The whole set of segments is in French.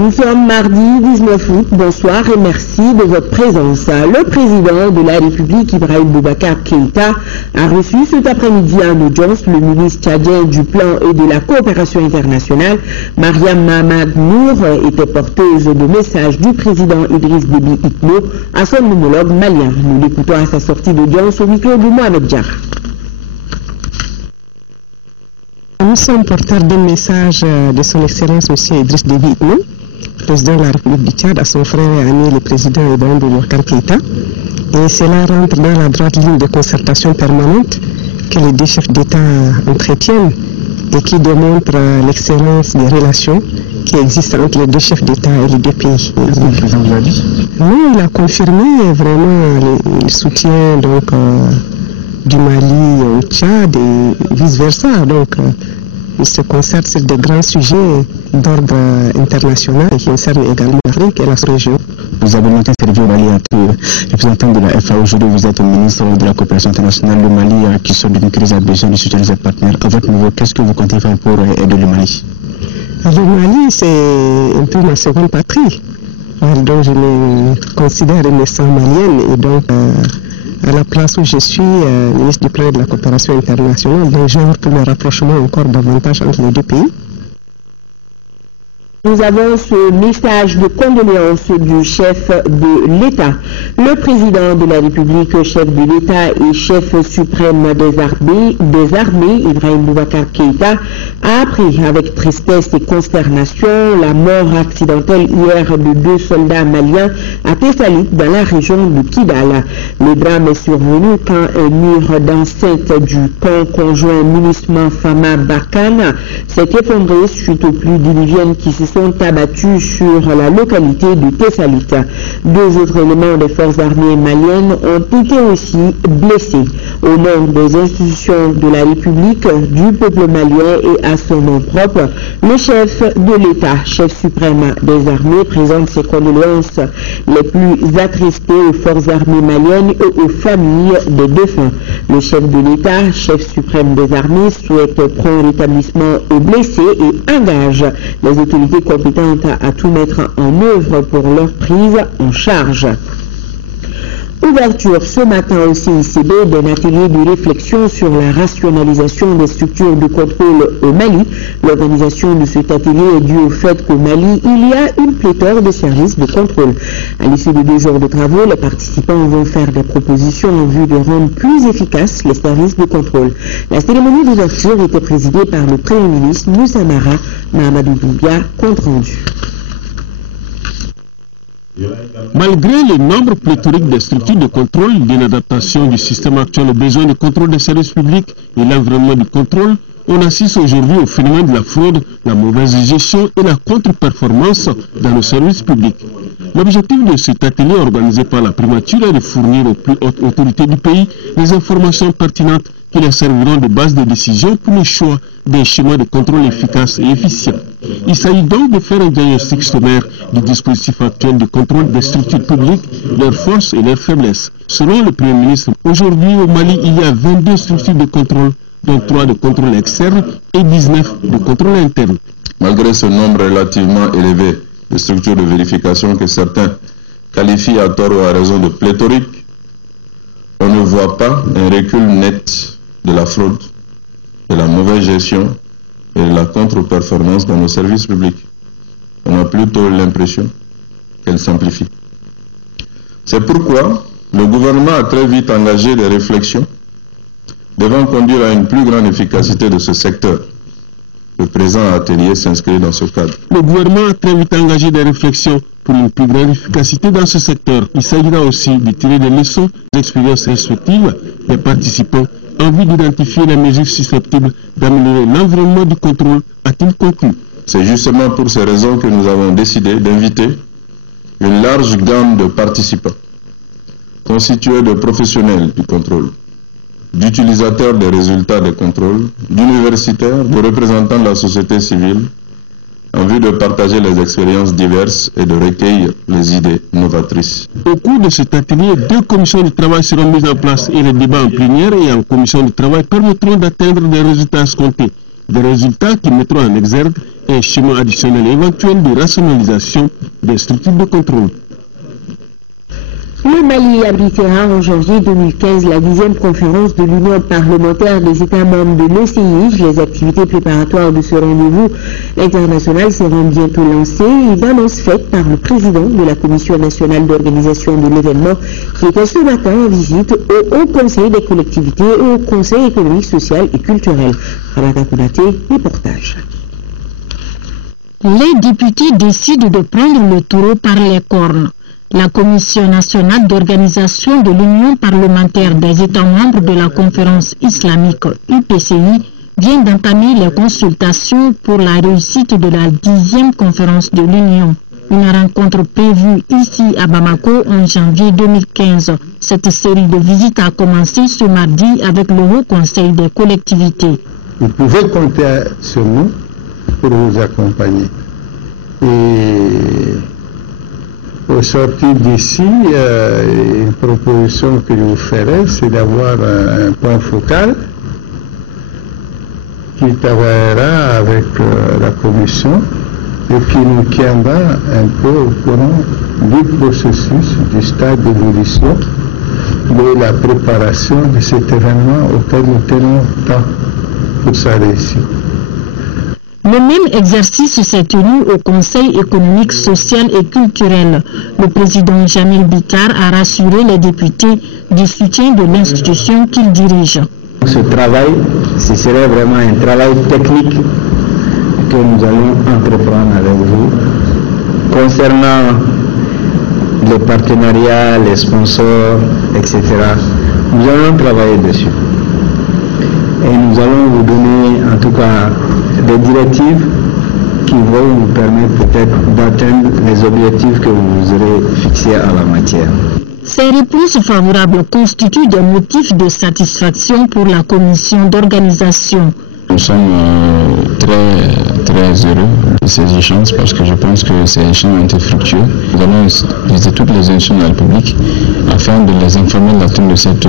Nous sommes mardi 19 août. Bonsoir et merci de votre présence. Le président de la République, Ibrahim Boubacar Keïta, a reçu cet après-midi en audience le ministre tchadien du Plan et de la Coopération internationale. Mariam Mahamad Nour était porteuse de messages du président Idriss Déby Itno à son homologue malien. Nous l'écoutons à sa sortie d'audience au micro de Mohamed Diarra. Nous sommes porteurs d'un message de son Excellence M. Idriss Déby Itno, président de la République du Tchad, à son frère et ami le président Ibrahim Boubacar Keïta. Et cela rentre dans la droite ligne de concertation permanente que les deux chefs d'État entretiennent et qui démontre l'excellence des relations qui existent entre les deux chefs d'État et les deux pays. Qu'est-ce que le président vous a dit? Non, il a confirmé vraiment le soutien donc, du Mali au Tchad et vice-versa. Donc, il se concerne sur des grands sujets d'ordre international qui concernent également l'Afrique et la région. Vous avez noté servir au Mali en tant que représentant de la FA. Aujourd'hui, vous êtes ministre de la Coopération internationale. Le Mali, qui sort d'une crise, a besoin de soutien de ses partenaires. À votre niveau, qu'est-ce que vous comptez faire pour aider le Mali? Le Mali, c'est un peu ma seconde patrie. Donc, je me considère une naissance malienne et donc, à la place où je suis ministre du Plan et de la Coopération internationale, donc j'ouvre pour le rapprochement encore davantage entre les deux pays. Nous avons ce message de condoléances du chef de l'État. Le président de la République, chef de l'État et chef suprême des armées, Ibrahim Boubacar Keïta, a appris avec tristesse et consternation la mort accidentelle hier de 2 soldats maliens à Tessalit, dans la région de Kidal. Le drame est survenu quand un mur d'enceinte du pont conjoint Munissement Fama Barkhane s'est effondré suite aux pluies diluviennes qui se sont abattus sur la localité de Tessalit. 2 autres éléments des forces armées maliennes ont été aussi blessés. Au nom des institutions de la République, du peuple malien et à son nom propre, le chef de l'État, chef suprême des armées, présente ses condoléances les plus attristées aux forces armées maliennes et aux familles des défunts. Le chef de l'État, chef suprême des armées, souhaite prompt rétablissement aux blessés et engage les autorités compétentes à tout mettre en œuvre pour leur prise en charge. Ouverture ce matin au CICB d'un atelier de réflexion sur la rationalisation des structures de contrôle au Mali. L'organisation de cet atelier est due au fait qu'au Mali, il y a une pléthore de services de contrôle. À l'issue de 2 jours de travaux, les participants vont faire des propositions en vue de rendre plus efficaces les services de contrôle. La cérémonie d'ouverture était présidée par le Premier ministre Moussa Mara. Mahamadou Doubia, compte rendu. Malgré le nombre pléthorique des structures de contrôle, l'inadaptation du système actuel aux besoins de contrôle des services publics et l'environnement du contrôle, on assiste aujourd'hui au phénomène de la fraude, la mauvaise gestion et la contre-performance dans nos services publics. L'objectif de cet atelier organisé par la primature est de fournir aux plus hautes autorités du pays les informations pertinentes qui leur serviront de base de décision pour le choix d'un schéma de contrôle efficace et efficient. Il s'agit donc de faire un diagnostic sommaire du dispositif actuel de contrôle des structures publiques, leurs forces et leurs faiblesses. Selon le Premier ministre, aujourd'hui au Mali, il y a 22 structures de contrôle, dont 3 de contrôle externe et 19 de contrôle interne. Malgré ce nombre relativement élevé de structures de vérification que certains qualifient à tort ou à raison de pléthorique, on ne voit pas un recul net de la fraude, de la mauvaise gestion et de la contre-performance dans nos services publics. On a plutôt l'impression qu'elle s'amplifie. C'est pourquoi le gouvernement a très vite engagé des réflexions devant conduire à une plus grande efficacité de ce secteur. Le présent atelier s'inscrit dans ce cadre. Le gouvernement a très vite engagé des réflexions pour une plus grande efficacité dans ce secteur. Il s'agira aussi de tirer des leçons des expériences respectives des participants en vue d'identifier les mesures susceptibles d'améliorer l'environnement du contrôle, a-t-il conclu. C'est justement pour ces raisons que nous avons décidé d'inviter une large gamme de participants, constituée de professionnels du contrôle, d'utilisateurs des résultats des contrôles, d'universitaires, de représentants de la société civile, en vue de partager les expériences diverses et de recueillir les idées novatrices. Au cours de cet atelier, 2 commissions de travail seront mises en place et les débats en plénière et en commission de travail permettront d'atteindre des résultats escomptés. Des résultats qui mettront en exergue un schéma additionnel éventuel de rationalisation des structures de contrôle. Le Mali abritera en janvier 2015 la 10e conférence de l'Union parlementaire des États membres de l'OCI. Les activités préparatoires de ce rendez-vous international seront bientôt lancées. Une annonce faite par le président de la Commission nationale d'organisation de l'événement qui était ce matin en visite au Haut Conseil des collectivités et au Conseil économique, social et culturel. Ramata Kounaté, reportage. Les députés décident de prendre le taureau par les cornes. La Commission nationale d'organisation de l'Union parlementaire des États membres de la conférence islamique UPCI vient d'entamer les consultations pour la réussite de la 10e conférence de l'Union. Une rencontre prévue ici à Bamako en janvier 2015. Cette série de visites a commencé ce mardi avec le Haut Conseil des collectivités. Vous pouvez compter sur nous pour vous accompagner. Et au sortir d'ici, une proposition que je vous ferai, c'est d'avoir un point focal qui travaillera avec la commission et qui nous tiendra un peu au courant du processus, du stade d'évolution de la préparation de cet événement auquel nous tenons tant pour sa réussite. Le même exercice s'est tenu au Conseil économique, social et culturel. Le président Jamil Bikar a rassuré les députés du soutien de l'institution qu'il dirige. Ce travail, ce serait vraiment un travail technique que nous allons entreprendre avec vous. Concernant les partenariats, les sponsors, etc., nous allons travailler dessus. Et nous allons vous donner en tout cas des directives qui vont vous permettre peut-être d'atteindre les objectifs que vous aurez fixés à la matière. Ces réponses favorables constituent des motifs de satisfaction pour la commission d'organisation. Nous sommes très heureux de ces échanges parce que je pense que ces échanges ont été fructueux. Nous allons visiter toutes les institutions de la République afin de les informer de l'attente de cette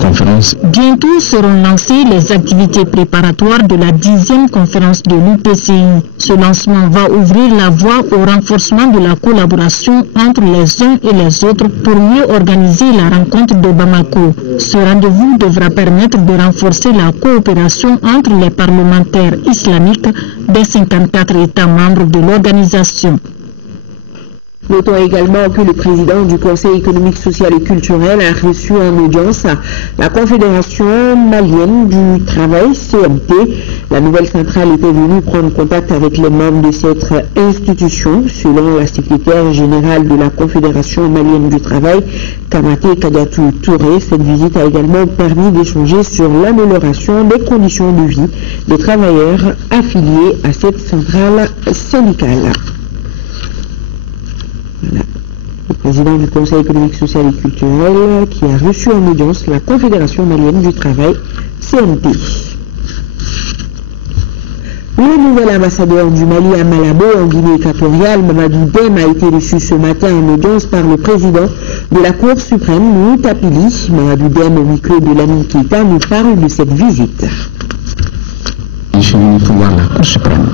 conférence. Bientôt seront lancées les activités préparatoires de la 10e conférence de l'UPCI. Ce lancement va ouvrir la voie au renforcement de la collaboration entre les uns et les autres pour mieux organiser la rencontre de Bamako. Ce rendez-vous devra permettre de renforcer la coopération entre les parlementaires islamiques des 54 États membres de l'organisation. Notons également que le président du Conseil économique, social et culturel a reçu en audience la Confédération malienne du travail, CMT. La nouvelle centrale était venue prendre contact avec les membres de cette institution. Selon la secrétaire générale de la Confédération malienne du travail, Kamaté Kadiatou Touré, cette visite a également permis d'échanger sur l'amélioration des conditions de vie des travailleurs affiliés à cette centrale syndicale. Voilà. Le président du Conseil économique, social et culturel qui a reçu en audience la Confédération malienne du travail, CMT. Le nouvel ambassadeur du Mali à Malabo, en Guinée équatoriale, Mamadou Dem, a été reçu ce matin en audience par le président de la Cour suprême, Mouta Pili. Mamadou Dem, au micro de Lamine Keita, nous parle de cette visite. Je suis venu pour voir la Cour suprême,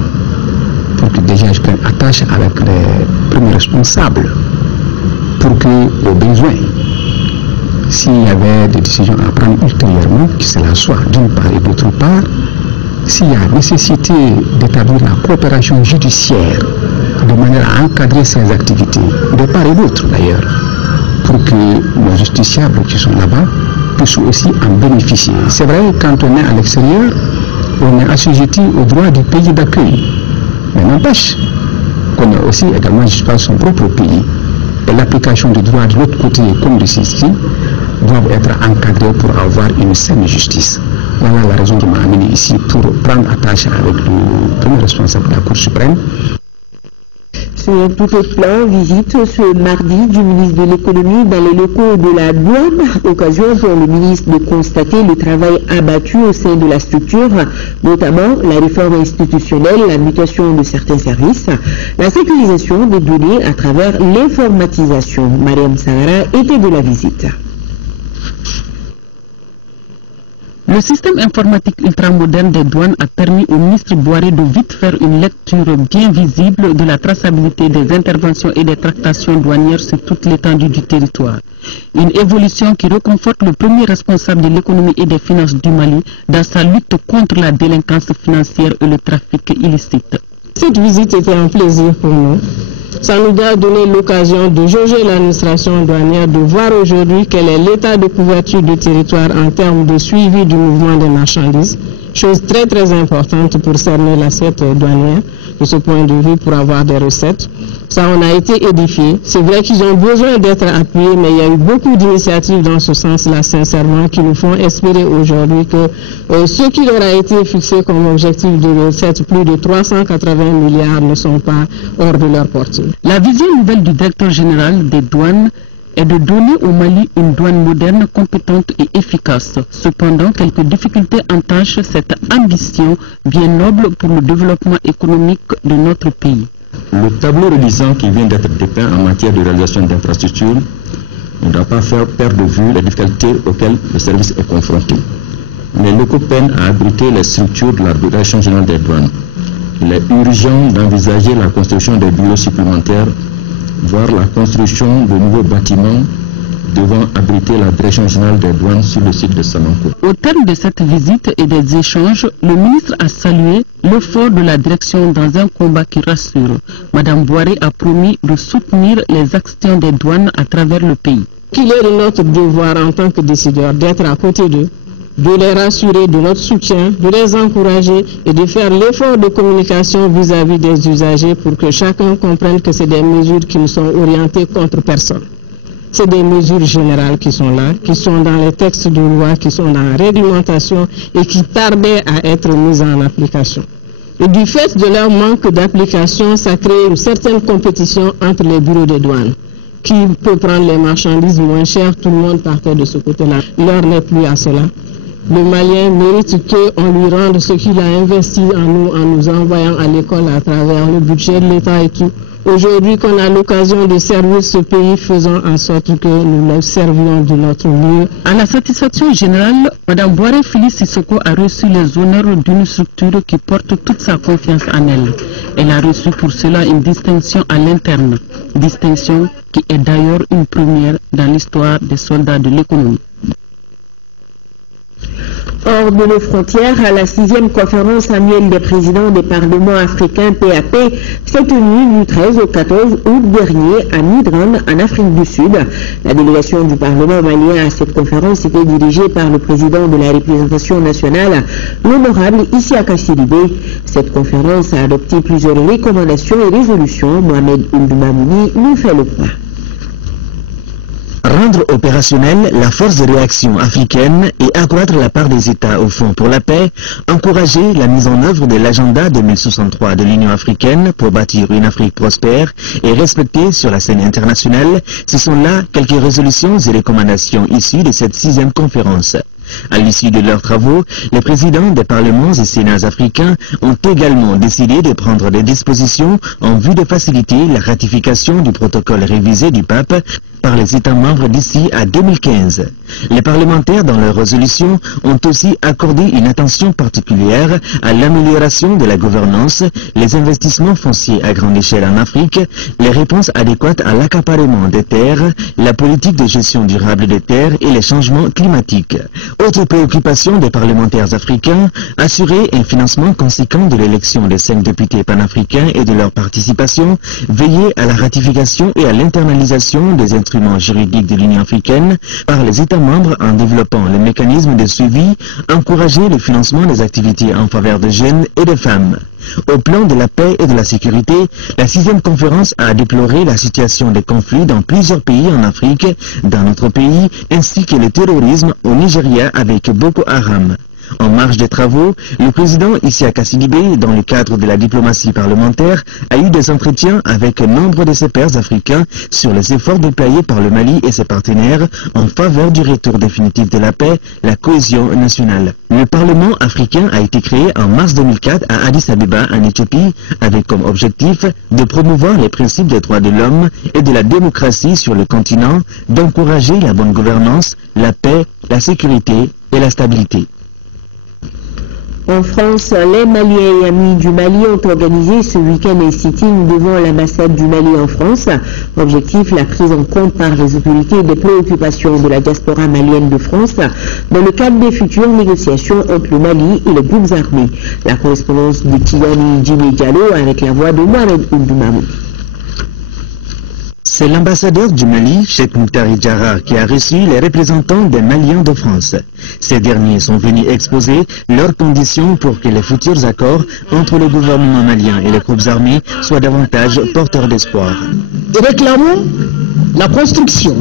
pour que déjà je prenne attache avec les premiers responsables, pour que, au besoin, s'il y avait des décisions à prendre ultérieurement, que cela soit d'une part et d'autre part, s'il y a nécessité d'établir la coopération judiciaire de manière à encadrer ces activités, de part et d'autre d'ailleurs, pour que nos justiciables qui sont là-bas puissent aussi en bénéficier. C'est vrai, quand on est à l'extérieur, on est assujetti aux droits du pays d'accueil. Mais n'empêche qu'on est aussi également jusqu'à son propre pays. Et l'application du droit de l'autre côté comme de ceci doivent être encadrés pour avoir une saine justice. Voilà la raison qui m'a amené ici pour prendre attache avec le premier responsable de la Cour suprême. Sur tout le plan, visite ce mardi du ministre de l'économie dans les locaux de la douane, occasion pour le ministre de constater le travail abattu au sein de la structure, notamment la réforme institutionnelle, la mutation de certains services, la sécurisation des données à travers l'informatisation. Mariam Sahara était de la visite. Le système informatique ultramoderne des douanes a permis au ministre Boiré de vite faire une lecture bien visible de la traçabilité des interventions et des tractations douanières sur toute l'étendue du territoire. Une évolution qui réconforte le premier responsable de l'économie et des finances du Mali dans sa lutte contre la délinquance financière et le trafic illicite. Cette visite était un plaisir pour nous. Ça nous a donné l'occasion de jauger l'administration douanière, de voir aujourd'hui quel est l'état de couverture du territoire en termes de suivi du mouvement des marchandises. Chose très très importante pour cerner l'assiette douanière de ce point de vue pour avoir des recettes. Ça, on a été édifiés. C'est vrai qu'ils ont besoin d'être appuyés, mais il y a eu beaucoup d'initiatives dans ce sens-là, sincèrement, qui nous font espérer aujourd'hui que ce qui leur a été fixé comme objectif de recette, plus de 380 milliards, ne sont pas hors de leur portée. La vision nouvelle du directeur général des douanes est de donner au Mali une douane moderne, compétente et efficace. Cependant, quelques difficultés entachent cette ambition bien noble pour le développement économique de notre pays. Le tableau reluisant qui vient d'être dépeint en matière de réalisation d'infrastructures ne doit pas faire perdre de vue les difficultés auxquelles le service est confronté. Les locaux peinent à abriter les structures de la Direction générale des douanes. Il est urgent d'envisager la construction des bureaux supplémentaires, voire la construction de nouveaux bâtiments devant abriter la Direction générale des douanes sur le site de Samankou. Au terme de cette visite et des échanges, le ministre a salué l'effort de la direction dans un combat qui rassure. Madame Boiré a promis de soutenir les actions des douanes à travers le pays. Qu'il est de notre devoir en tant que décideurs d'être à côté d'eux, de les rassurer de notre soutien, de les encourager et de faire l'effort de communication vis-à-vis des usagers pour que chacun comprenne que c'est des mesures qui ne sont orientées contre personne. C'est des mesures générales qui sont là, qui sont dans les textes de loi, qui sont dans la réglementation et qui tardaient à être mises en application. Et du fait de leur manque d'application, ça crée une certaine compétition entre les bureaux de douane. Qui peut prendre les marchandises moins chères, tout le monde partait de ce côté-là. L'heure n'est plus à cela. Le Malien mérite qu'on lui rende ce qu'il a investi en nous envoyant à l'école à travers le budget de l'État et tout. Aujourd'hui qu'on a l'occasion de servir ce pays, faisons en sorte que nous le servions de notre mieux. À la satisfaction générale, Mme Boiré Fili Sissoko a reçu les honneurs d'une structure qui porte toute sa confiance en elle. Elle a reçu pour cela une distinction à l'interne, distinction qui est d'ailleurs une première dans l'histoire des soldats de l'économie. Hors de nos frontières, la 6e conférence annuelle des présidents des parlements africains PAP s'est tenue du 13 au 14 août dernier à Midrand, en Afrique du Sud. La délégation du Parlement malien à cette conférence était dirigée par le président de la représentation nationale, l'honorable Isiaka Sidibé. Cette conférence a adopté plusieurs recommandations et résolutions. Mohamed Ould-Mamouni nous fait le point. Rendre opérationnelle la force de réaction africaine et accroître la part des États au Fonds pour la paix, encourager la mise en œuvre de l'agenda 2063 de l'Union africaine pour bâtir une Afrique prospère et respectée sur la scène internationale, ce sont là quelques résolutions et recommandations issues de cette 6e conférence. À l'issue de leurs travaux, les présidents des parlements et sénats africains ont également décidé de prendre des dispositions en vue de faciliter la ratification du protocole révisé du pape par les États membres d'ici à 2015. Les parlementaires, dans leur résolution, ont aussi accordé une attention particulière à l'amélioration de la gouvernance, les investissements fonciers à grande échelle en Afrique, les réponses adéquates à l'accaparement des terres, la politique de gestion durable des terres et les changements climatiques. Autre préoccupation des parlementaires africains, assurer un financement conséquent de l'élection des 5 députés panafricains et de leur participation, veiller à la ratification et à l'internalisation des instruments juridiques de l'Union africaine par les États membres en développant les mécanismes de suivi, encourager le financement des activités en faveur des jeunes et des femmes. Au plan de la paix et de la sécurité, la 6e conférence a déploré la situation des conflits dans plusieurs pays en Afrique, dans notre pays, ainsi que le terrorisme au Nigeria avec Boko Haram. En marge des travaux, le président Isiaka Sidibé, dans le cadre de la diplomatie parlementaire, a eu des entretiens avec nombre de ses pairs africains sur les efforts déployés par le Mali et ses partenaires en faveur du retour définitif de la paix, la cohésion nationale. Le Parlement africain a été créé en mars 2004 à Addis Abeba, en Éthiopie, avec comme objectif de promouvoir les principes des droits de l'homme et de la démocratie sur le continent, d'encourager la bonne gouvernance, la paix, la sécurité et la stabilité. En France, les Maliens et amis du Mali ont organisé ce week-end un sitting devant l'ambassade du Mali en France. Objectif, la prise en compte par les autorités des préoccupations de la diaspora malienne de France dans le cadre des futures négociations entre le Mali et les groupes armés. La correspondance de Tiani Djimé Diallo avec la voix de Mohamed Oudoumaou. C'est l'ambassadeur du Mali, Cheikh Moutari Diarra, qui a reçu les représentants des Maliens de France. Ces derniers sont venus exposer leurs conditions pour que les futurs accords entre le gouvernement malien et les groupes armés soient davantage porteurs d'espoir. Réclamons la construction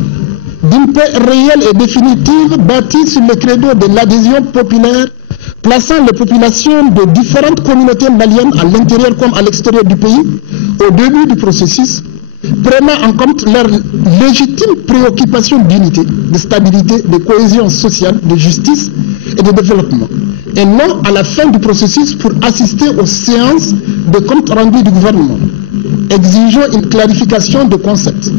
d'une paix réelle et définitive bâtie sur le credo de l'adhésion populaire, plaçant les populations de différentes communautés maliennes à l'intérieur comme à l'extérieur du pays au début du processus, prenant en compte leurs légitimes préoccupations d'unité, de stabilité, de cohésion sociale, de justice et de développement, et non à la fin du processus pour assister aux séances de compte rendu du gouvernement. Exigeons une clarification de concepts,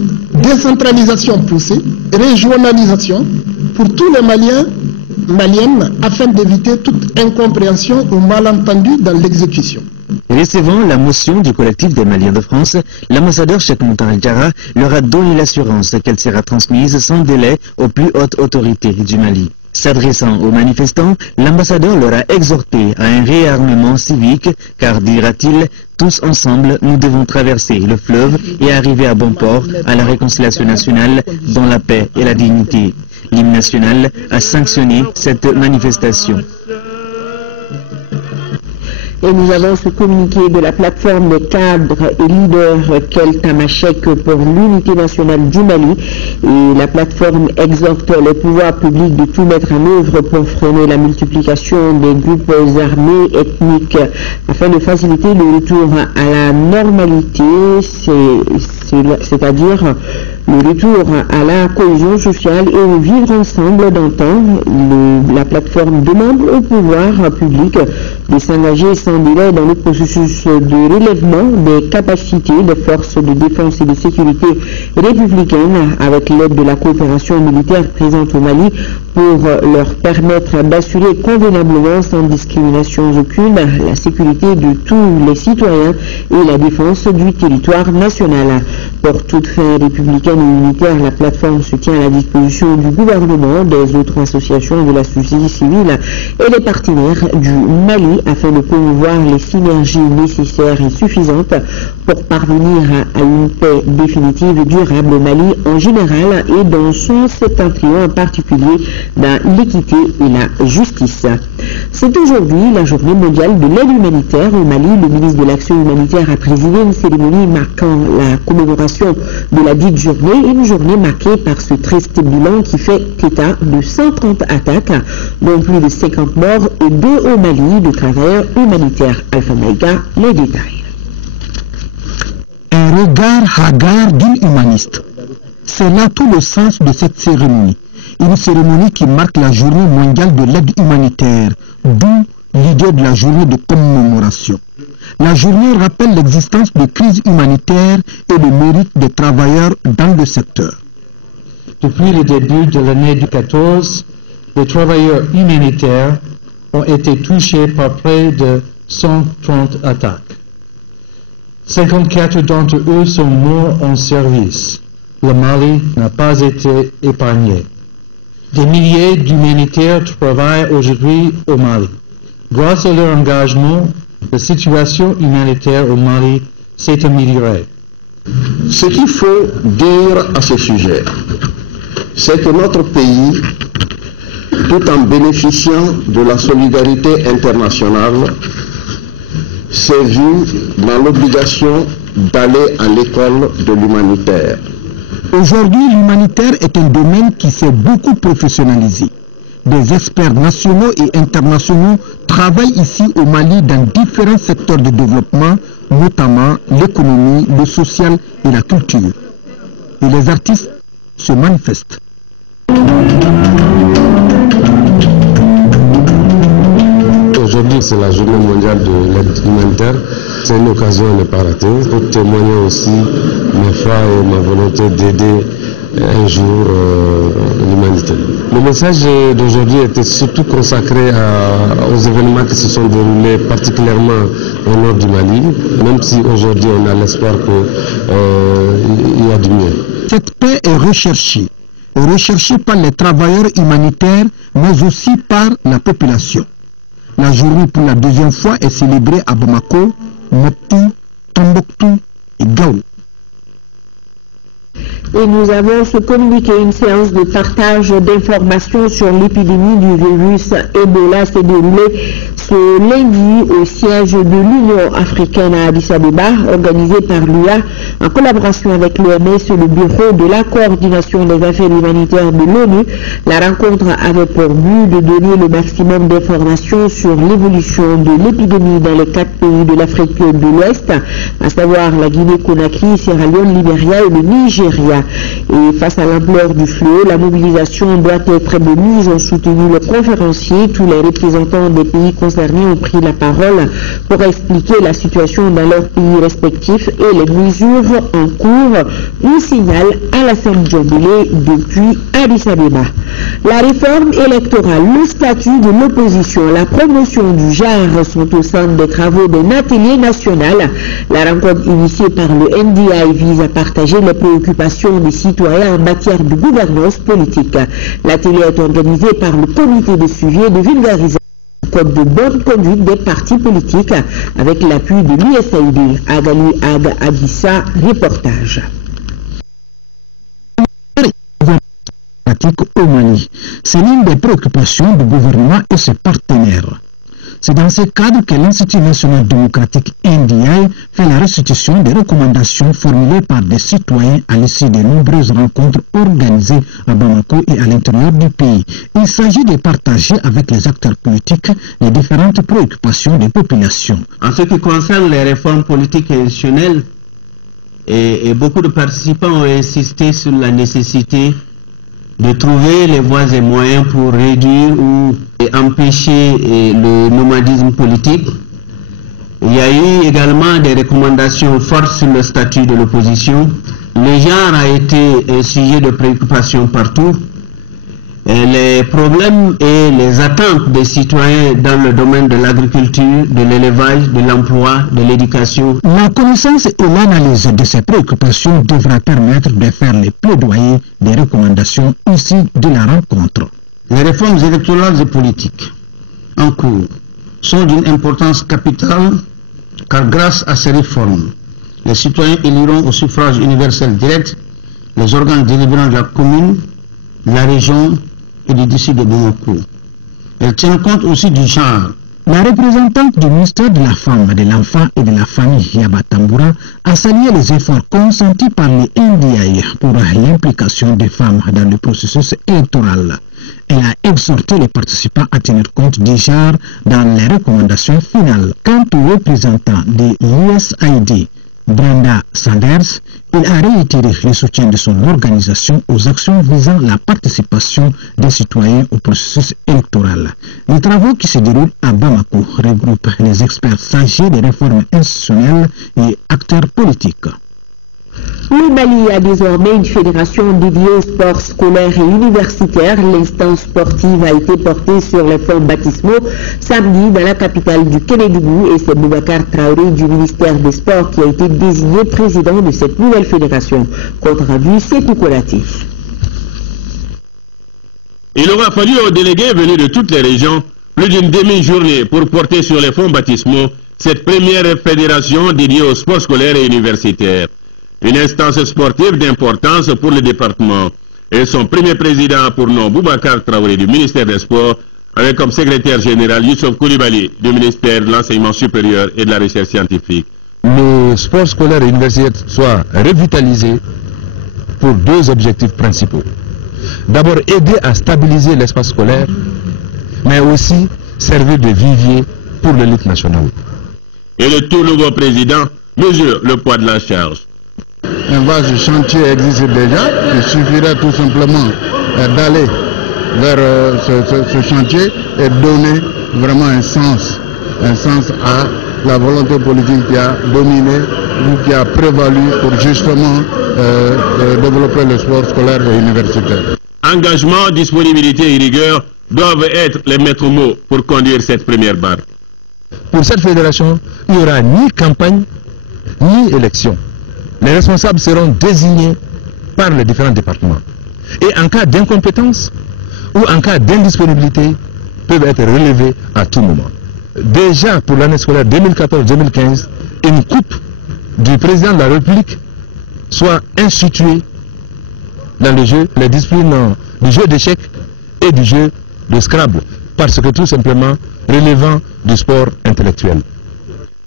décentralisation poussée, régionalisation pour tous les Maliennes afin d'éviter toute incompréhension ou malentendu dans l'exécution. Recevant la motion du collectif des Maliens de France, l'ambassadeur Cheikh Moutari Diarra leur a donné l'assurance qu'elle sera transmise sans délai aux plus hautes autorités du Mali. S'adressant aux manifestants, l'ambassadeur leur a exhorté à un réarmement civique, car, dira-t-il, tous ensemble, nous devons traverser le fleuve et arriver à bon port à la réconciliation nationale dans la paix et la dignité. L'hymne national a sanctionné cette manifestation. Et nous avons ce communiqué de la plateforme des cadres et leaders Kel Tamashek pour l'unité nationale du Mali. Et la plateforme exhorte les pouvoirs publics de tout mettre en œuvre pour freiner la multiplication des groupes armés ethniques afin de faciliter le retour à la normalité, c'est-à-dire le retour à la cohésion sociale et au vivre ensemble d'antan. La plateforme demande au pouvoir public de s'engager sans délai dans le processus de relèvement des capacités des forces de défense et de sécurité républicaines avec l'aide de la coopération militaire présente au Mali pour leur permettre d'assurer convenablement sans discrimination aucune la sécurité de tous les citoyens et la défense du territoire national. Pour toute fin républicaine et unitaire, la plateforme se tient à la disposition du gouvernement, des autres associations de la société civile et des partenaires du Mali afin de promouvoir les synergies nécessaires et suffisantes pour parvenir à une paix définitive et durable au Mali en général et dans son septentrion en particulier dans l'équité et la justice. C'est aujourd'hui la journée mondiale de l'aide humanitaire au Mali. Le ministre de l'Action humanitaire a présidé une cérémonie marquant la commémoration de la dite journée, une journée marquée par ce triste bilan qui fait état de 130 attaques, dont plus de 50 morts et 2 au Mali de travailleurs humanitaires. Alpha Maïga, les détails. Un regard hagard d'une humaniste. C'est là tout le sens de cette cérémonie. Une cérémonie qui marque la journée mondiale de l'aide humanitaire, d'où l'idée de la journée de commémoration. La journée rappelle l'existence de crises humanitaires et le mérite des travailleurs dans le secteur. Depuis le début de l'année 2014, les travailleurs humanitaires ont été touchés par près de 130 attaques. 54 d'entre eux sont morts en service. Le Mali n'a pas été épargné. Des milliers d'humanitaires travaillent aujourd'hui au Mali. Grâce à leur engagement, la situation humanitaire au Mali s'est améliorée. Ce qu'il faut dire à ce sujet, c'est que notre pays, tout en bénéficiant de la solidarité internationale, s'est vu dans l'obligation d'aller à l'école de l'humanitaire. Aujourd'hui, l'humanitaire est un domaine qui s'est beaucoup professionnalisé. Des experts nationaux et internationaux travaillent ici au Mali dans différents secteurs de développement, notamment l'économie, le social et la culture. Et les artistes se manifestent. Aujourd'hui, c'est la journée mondiale de l'aide humanitaire. C'est une occasion à ne pas rater pour témoigner aussi ma foi et ma volonté d'aider un jour l'humanité. Le message d'aujourd'hui était surtout consacré aux événements qui se sont déroulés particulièrement au nord du Mali, même si aujourd'hui on a l'espoir qu'il y a du mieux. Cette paix est recherchée par les travailleurs humanitaires, mais aussi par la population. La journée pour la deuxième fois est célébrée à Bamako, Mopti, Tombouctou et Gao. Et nous avons communiqué une séance de partage d'informations sur l'épidémie du virus Ebola s'est déroulée ce lundi au siège de l'Union africaine à Addis Abeba, organisée par l'UA en collaboration avec l'OMS et le Bureau de la coordination des affaires humanitaires de l'ONU. La rencontre avait pour but de donner le maximum d'informations sur l'évolution de l'épidémie dans les 4 pays de l'Afrique de l'Ouest, à savoir la Guinée-Conakry, Sierra Leone, Libéria et le Nigeria. Et face à l'ampleur du fléau, la mobilisation doit être de mise. Ont soutenu le conférencier. Tous les représentants des pays concernés ont pris la parole pour expliquer la situation dans leurs pays respectifs et les mesures en cours. Nous signale Alassane Diomboulé depuis Addis Abeba. La réforme électorale, le statut de l'opposition, la promotion du genre sont au centre des travaux d'un atelier national. La rencontre initiée par le NDI vise à partager les préoccupations des citoyens en matière de gouvernance politique. L'atelier est organisé par le comité de suivi et de vulgarisation du code de bonne conduite des partis politiques avec l'appui de l'USAID. Agali Ag Adissa, reportage. Au Mali. C'est l'une des préoccupations du gouvernement et ses partenaires. C'est dans ce cadre que l'Institut national démocratique NDI fait la restitution des recommandations formulées par des citoyens à l'issue de nombreuses rencontres organisées à Bamako et à l'intérieur du pays. Il s'agit de partager avec les acteurs politiques les différentes préoccupations des populations. En ce qui concerne les réformes politiques et institutionnelles, et beaucoup de participants ont insisté sur la nécessité de trouver les voies et moyens pour réduire ou empêcher le nomadisme politique. Il y a eu également des recommandations fortes sur le statut de l'opposition. Le genre a été un sujet de préoccupation partout. Et les problèmes et les attentes des citoyens dans le domaine de l'agriculture, de l'élevage, de l'emploi, de l'éducation. La connaissance et l'analyse de ces préoccupations devra permettre de faire les plaidoyers des recommandations issues de la rencontre. Les réformes électorales et politiques en cours sont d'une importance capitale car grâce à ces réformes, les citoyens éliront au suffrage universel direct les organes délibérants de la commune, de la région et du district de Bamako. Elle tient compte aussi du genre. La représentante du ministère de la Femme, de l'Enfant et de la Famille, Yaba Tamboura, a salué les efforts consentis par les NDI pour l'implication des femmes dans le processus électoral. Elle a exhorté les participants à tenir compte du genre dans les recommandations finales. Quant au représentant de l'USAID, Brenda Sanders, il a réitéré le soutien de son organisation aux actions visant la participation des citoyens au processus électoral. Les travaux qui se déroulent à Bamako regroupent les experts chargés des réformes institutionnelles et acteurs politiques. Le Mali a désormais une fédération dédiée aux sports scolaires et universitaires. L'instance sportive a été portée sur les fonds baptismaux samedi dans la capitale du Kénédougou et c'est Boubacar Traoré du ministère des Sports qui a été désigné président de cette nouvelle fédération. Compte rendu, c'est tout collatif. Il aura fallu aux délégués venus de toutes les régions plus d'une demi-journée pour porter sur les fonds baptismaux cette première fédération dédiée aux sports scolaires et universitaires. Une instance sportive d'importance pour le département. Et son premier président pour nom, Boubacar Traoré du ministère des Sports, avec comme secrétaire général Youssouf Koulibaly du ministère de l'Enseignement supérieur et de la Recherche scientifique. Le sport scolaire et universitaire soit revitalisé pour deux objectifs principaux. D'abord, aider à stabiliser l'espace scolaire, mais aussi servir de vivier pour l'élite nationale. Et le tout nouveau président mesure le poids de la charge. Un vaste chantier existe déjà, il suffirait tout simplement d'aller vers ce chantier et donner vraiment un sens à la volonté politique qui a dominé ou qui a prévalu pour justement développer le sport scolaire et universitaire. Engagement, disponibilité et rigueur doivent être les maîtres mots pour conduire cette première barque. Pour cette fédération, il n'y aura ni campagne, ni élection. Les responsables seront désignés par les différents départements. Et en cas d'incompétence ou en cas d'indisponibilité, peuvent être relevés à tout moment. Déjà pour l'année scolaire 2014-2015, une coupe du président de la République soit instituée dans le jeu, les disciplines du jeu d'échecs et du jeu de Scrabble, parce que tout simplement relevant du sport intellectuel.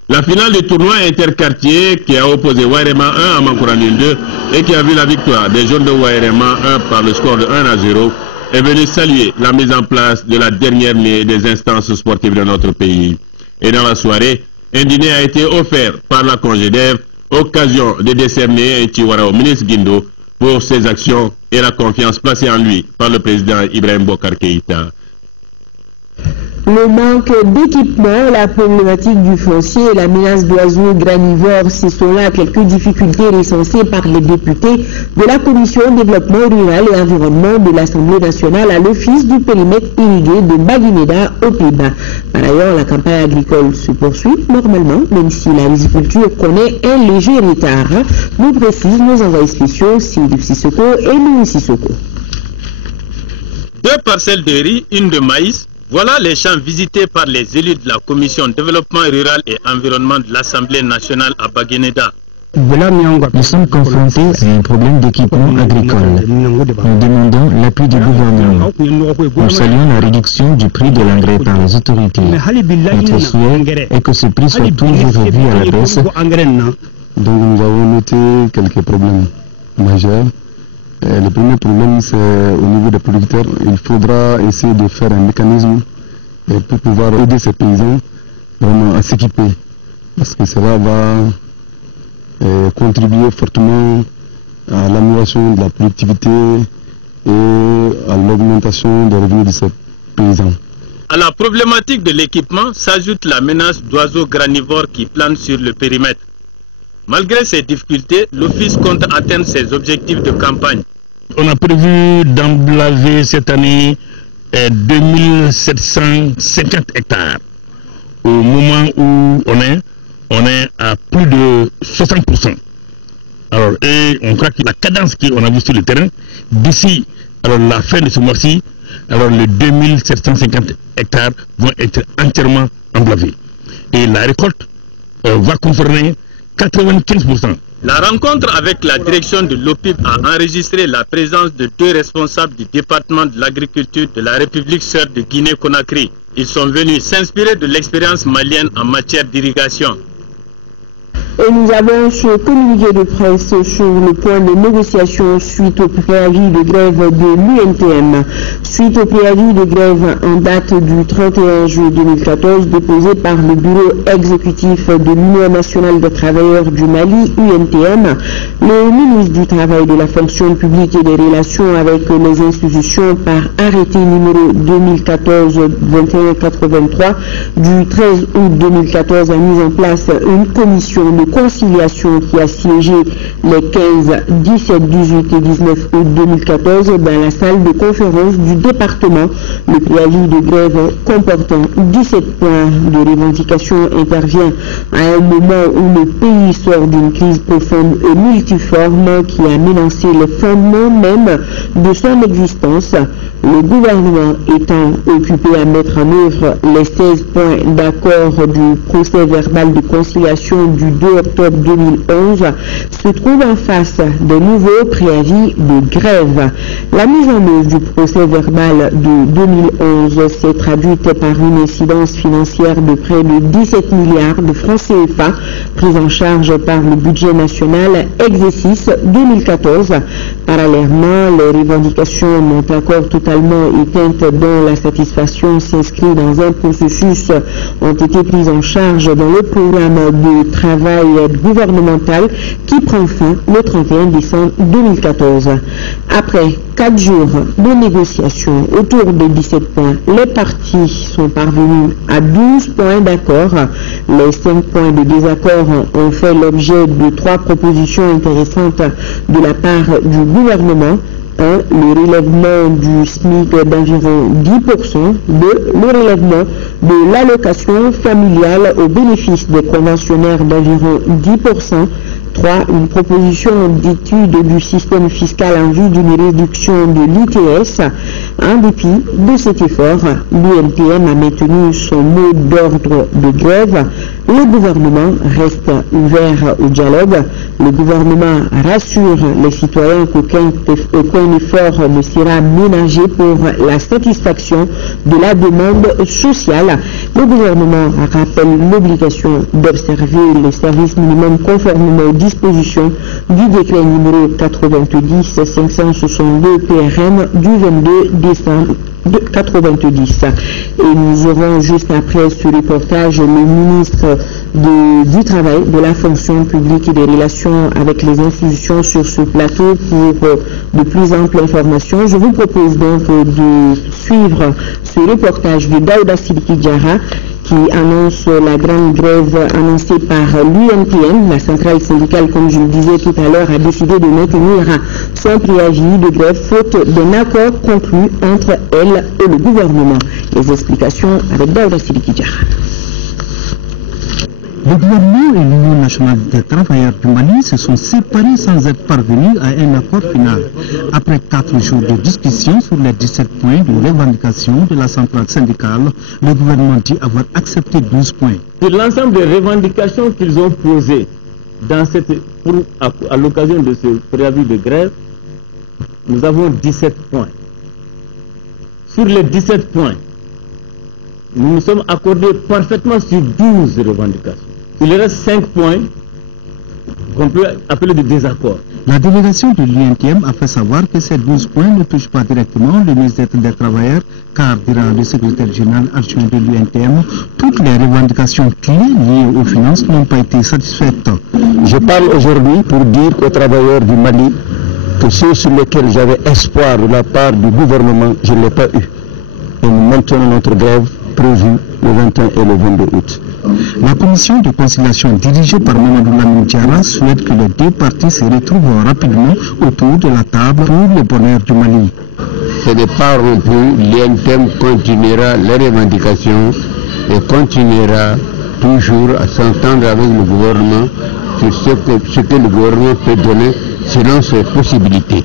La finale du tournoi interquartier qui a opposé Wairema 1 à Mankourani 2 et qui a vu la victoire des jeunes de Wairema 1 par le score de 1-0 est venue saluer la mise en place de la dernière des instances sportives de notre pays. Et dans la soirée, un dîner a été offert par la Congédève, occasion de décerner un Chiwara au ministre Guindo pour ses actions et la confiance placée en lui par le président Ibrahim Bokar Keïta. Le manque d'équipement, la problématique du foncier et la menace d'oiseaux granivores, ce sont là quelques difficultés recensées par les députés de la Commission développement rural et environnement de l'Assemblée nationale à l'Office du périmètre irrigué de Baguineda au Pays-Bas. Par ailleurs, la campagne agricole se poursuit normalement, même si la riziculture connaît un léger retard, nous précisent nos envoyés spéciaux Sylvie Sissoko et Louis Sissoko. 2 parcelles de riz, une de maïs. Voilà les champs visités par les élus de la Commission développement rural et environnement de l'Assemblée nationale à Baguineda. Nous sommes confrontés à un problème d'équipement agricole. Nous demandons l'appui du gouvernement. Nous saluons la réduction du prix de l'engrais par les autorités. Notre souhait est que ce prix soit toujours revu à la baisse. Donc nous avons noté quelques problèmes majeurs. Le premier problème, c'est au niveau des producteurs. Il faudra essayer de faire un mécanisme pour pouvoir aider ces paysans vraiment à s'équiper. Parce que cela va contribuer fortement à l'amélioration de la productivité et à l'augmentation des revenus de ces paysans. À la problématique de l'équipement s'ajoute la menace d'oiseaux granivores qui planent sur le périmètre. Malgré ces difficultés, l'Office compte atteindre ses objectifs de campagne. On a prévu d'emblaver cette année 2750 hectares. Au moment où on est à plus de 60%. Alors, et on croit que la cadence qu'on a vue sur le terrain, d'ici la fin de ce mois-ci, alors les 2750 hectares vont être entièrement emblavés. Et la récolte va concerner 95%. La rencontre avec la direction de l'OPIP a enregistré la présence de 2 responsables du département de l'agriculture de la République sœur de Guinée-Conakry. Ils sont venus s'inspirer de l'expérience malienne en matière d'irrigation. Et nous avons ce communiqué de presse sur le point de négociation suite au préavis de grève de l'UNTM. Suite au préavis de grève en date du 31 juillet 2014 déposé par le bureau exécutif de l'Union nationale des travailleurs du Mali, UNTM, le ministre du Travail, de la fonction publique et des relations avec les institutions par arrêté numéro 2014-2183 du 13 août 2014 a mis en place une commission de conciliation qui a siégé les 15, 17, 18 et 19 août 2014 dans la salle de conférence du département. Le préavis de grève comportant 17 points de revendication intervient à un moment où le pays sort d'une crise profonde et multiforme qui a menacé les fondements même de son existence. Le gouvernement étant occupé à mettre en œuvre les 16 points d'accord du procès verbal de conciliation du 2 octobre 2011, se trouve en face de nouveaux préavis de grève. La mise en œuvre du procès verbal de 2011 s'est traduite par une incidence financière de près de 17 milliards de francs CFA prise en charge par le budget national exercice 2014. Parallèlement, les revendications n'ont encore totalement totalement éteintes dont la satisfaction s'inscrit dans un processus ont été prises en charge dans le programme de travail gouvernemental qui prend fin le 31 décembre 2014. Après 4 jours de négociations autour de 17 points, les partis sont parvenus à 12 points d'accord. Les 5 points de désaccord ont fait l'objet de 3 propositions intéressantes de la part du gouvernement. 1. Le relèvement du SMIC d'environ 10%. 2. Le relèvement de l'allocation familiale au bénéfice des conventionnaires d'environ 10%. 3. Une proposition d'étude du système fiscal en vue d'une réduction de l'ITS. En dépit de cet effort, l'UMPM a maintenu son mot d'ordre de grève. Le gouvernement reste ouvert au dialogue. Le gouvernement rassure les citoyens qu'aucun effort ne sera ménagé pour la satisfaction de la demande sociale. Le gouvernement rappelle l'obligation d'observer le service minimum conformément aux dispositions du décret numéro 90-562 PRM du 22 décembre 90. Et nous aurons juste après ce reportage le ministre du Travail, de la fonction publique et des relations avec les institutions sur ce plateau pour de plus amples informations. Je vous propose donc de suivre ce reportage de Daouda Sidiki Diarra qui annonce la grande grève annoncée par l'UMPM. La centrale syndicale, comme je le disais tout à l'heure, a décidé de maintenir son préavis de grève faute d'un accord conclu entre elle et le gouvernement. Les explications avec Daouda Sidiki Diarra. Le gouvernement et l'Union nationale des travailleurs du Mali se sont séparés sans être parvenus à un accord final. Après 4 jours de discussion sur les 17 points de revendication de la centrale syndicale, le gouvernement dit avoir accepté 12 points. Sur l'ensemble des revendications qu'ils ont posées à l'occasion de ce préavis de grève, nous avons 17 points. Sur les 17 points, nous nous sommes accordés parfaitement sur 12 revendications. Il reste 5 points qu'on peut appeler des désaccords. La délégation de l'UNTM a fait savoir que ces 12 points ne touchent pas directement le ministère des Travailleurs, car, dira le secrétaire général adjoint de l'UNTM, toutes les revendications clés liées aux finances n'ont pas été satisfaites. Je parle aujourd'hui pour dire aux travailleurs du Mali que ceux sur lesquels j'avais espoir de la part du gouvernement, je ne l'ai pas eu. Et nous maintenons notre grève prévue le 21 et le 22 août. La commission de conciliation dirigée par Mamadou Lamine Diarra souhaite que les deux parties se retrouvent rapidement autour de la table pour le bonheur du Mali. Ce n'est pas rompu, l'INTM continuera les revendications et continuera toujours à s'entendre avec le gouvernement sur ce que le gouvernement peut donner selon ses possibilités.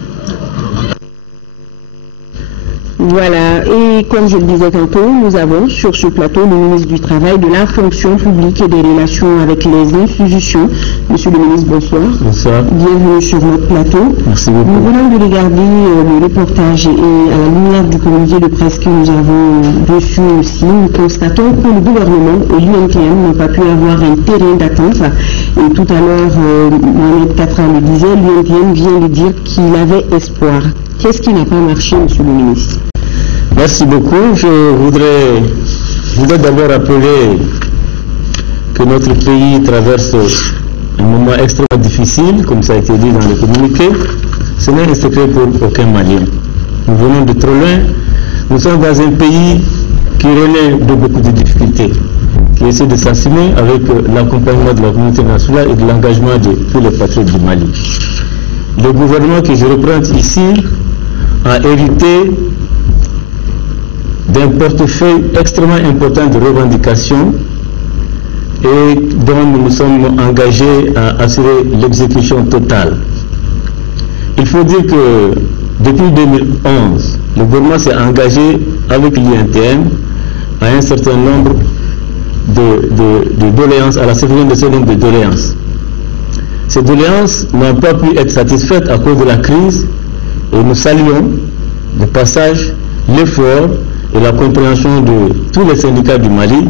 Voilà, et comme je le disais tantôt, nous avons sur ce plateau le ministre du Travail, de la fonction publique et des relations avec les institutions. Monsieur le ministre, bonsoir. Bonsoir. Bienvenue sur notre plateau. Merci beaucoup. Nous venons de regarder le reportage et à la lumière du communiqué de presse que nous avons reçu aussi, nous constatons que le gouvernement et l'UNTM n'ont pas pu avoir un terrain d'attente. Et tout à l'heure, Mohamed Katra le disait, l'UNTM vient de dire qu'il avait espoir. Qu'est-ce qui n'a pas marché, monsieur le ministre? Merci beaucoup. Je voudrais d'abord rappeler que notre pays traverse un moment extrêmement difficile, comme ça a été dit dans le communiqué. Ce n'est un secret pour aucun Malien. Nous venons de trop loin. Nous sommes dans un pays qui relève de beaucoup de difficultés, qui essaie de s'assumer avec l'accompagnement de la communauté nationale et de l'engagement de tous les patriotes du Mali. Le gouvernement que je représente ici a hérité d'un portefeuille extrêmement important de revendications et dont nous nous sommes engagés à assurer l'exécution totale. Il faut dire que depuis 2011, le gouvernement s'est engagé avec l'INTM à un certain nombre de doléances, à la sécurité de ce nombre de doléances. Ces doléances n'ont pas pu être satisfaites à cause de la crise et nous saluons de passage l'effort et la compréhension de tous les syndicats du Mali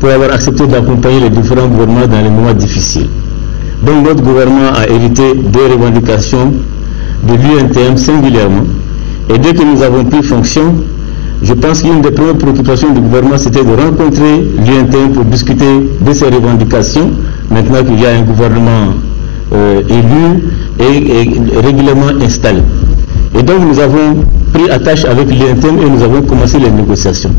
pour avoir accepté d'accompagner les différents gouvernements dans les moments difficiles. Donc notre gouvernement a hérité des revendications de l'UNTM singulièrement Et dès que nous avons pris fonction, je pense qu'une des premières préoccupations du gouvernement, c'était de rencontrer l'UNTM pour discuter de ces revendications, maintenant qu'il y a un gouvernement élu et régulièrement installé. Et donc nous avons pris attache avec l'UNTM et nous avons commencé les négociations.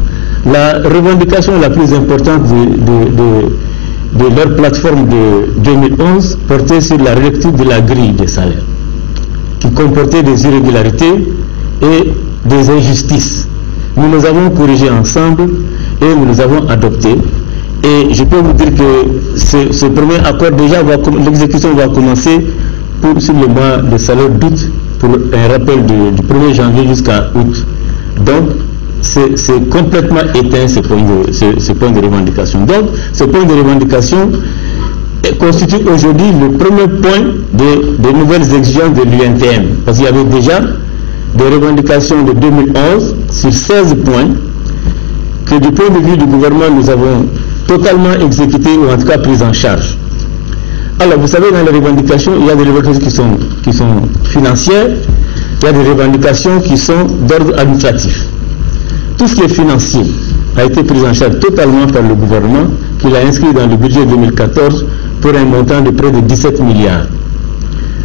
La revendication la plus importante de leur plateforme de 2011 portait sur la relecture de la grille des salaires, qui comportait des irrégularités et des injustices. Nous les avons corrigés ensemble et nous les avons adoptés. Et je peux vous dire que ce premier accord, déjà, l'exécution va commencer sur le mois de salaire d'août, pour un rappel du 1er janvier jusqu'à août. Donc, c'est complètement éteint ce point de revendication. Donc, ce point de revendication constitue aujourd'hui le premier point des nouvelles exigences de l'UNTM. Parce qu'il y avait déjà des revendications de 2011 sur 16 points que du point de vue du gouvernement, nous avons totalement exécuté ou en tout cas pris en charge. Alors, vous savez, dans les revendications, il y a des revendications qui sont financières, il y a des revendications qui sont d'ordre administratif. Tout ce qui est financier a été pris en charge totalement par le gouvernement, qui l'a inscrit dans le budget 2014 pour un montant de près de 17 milliards.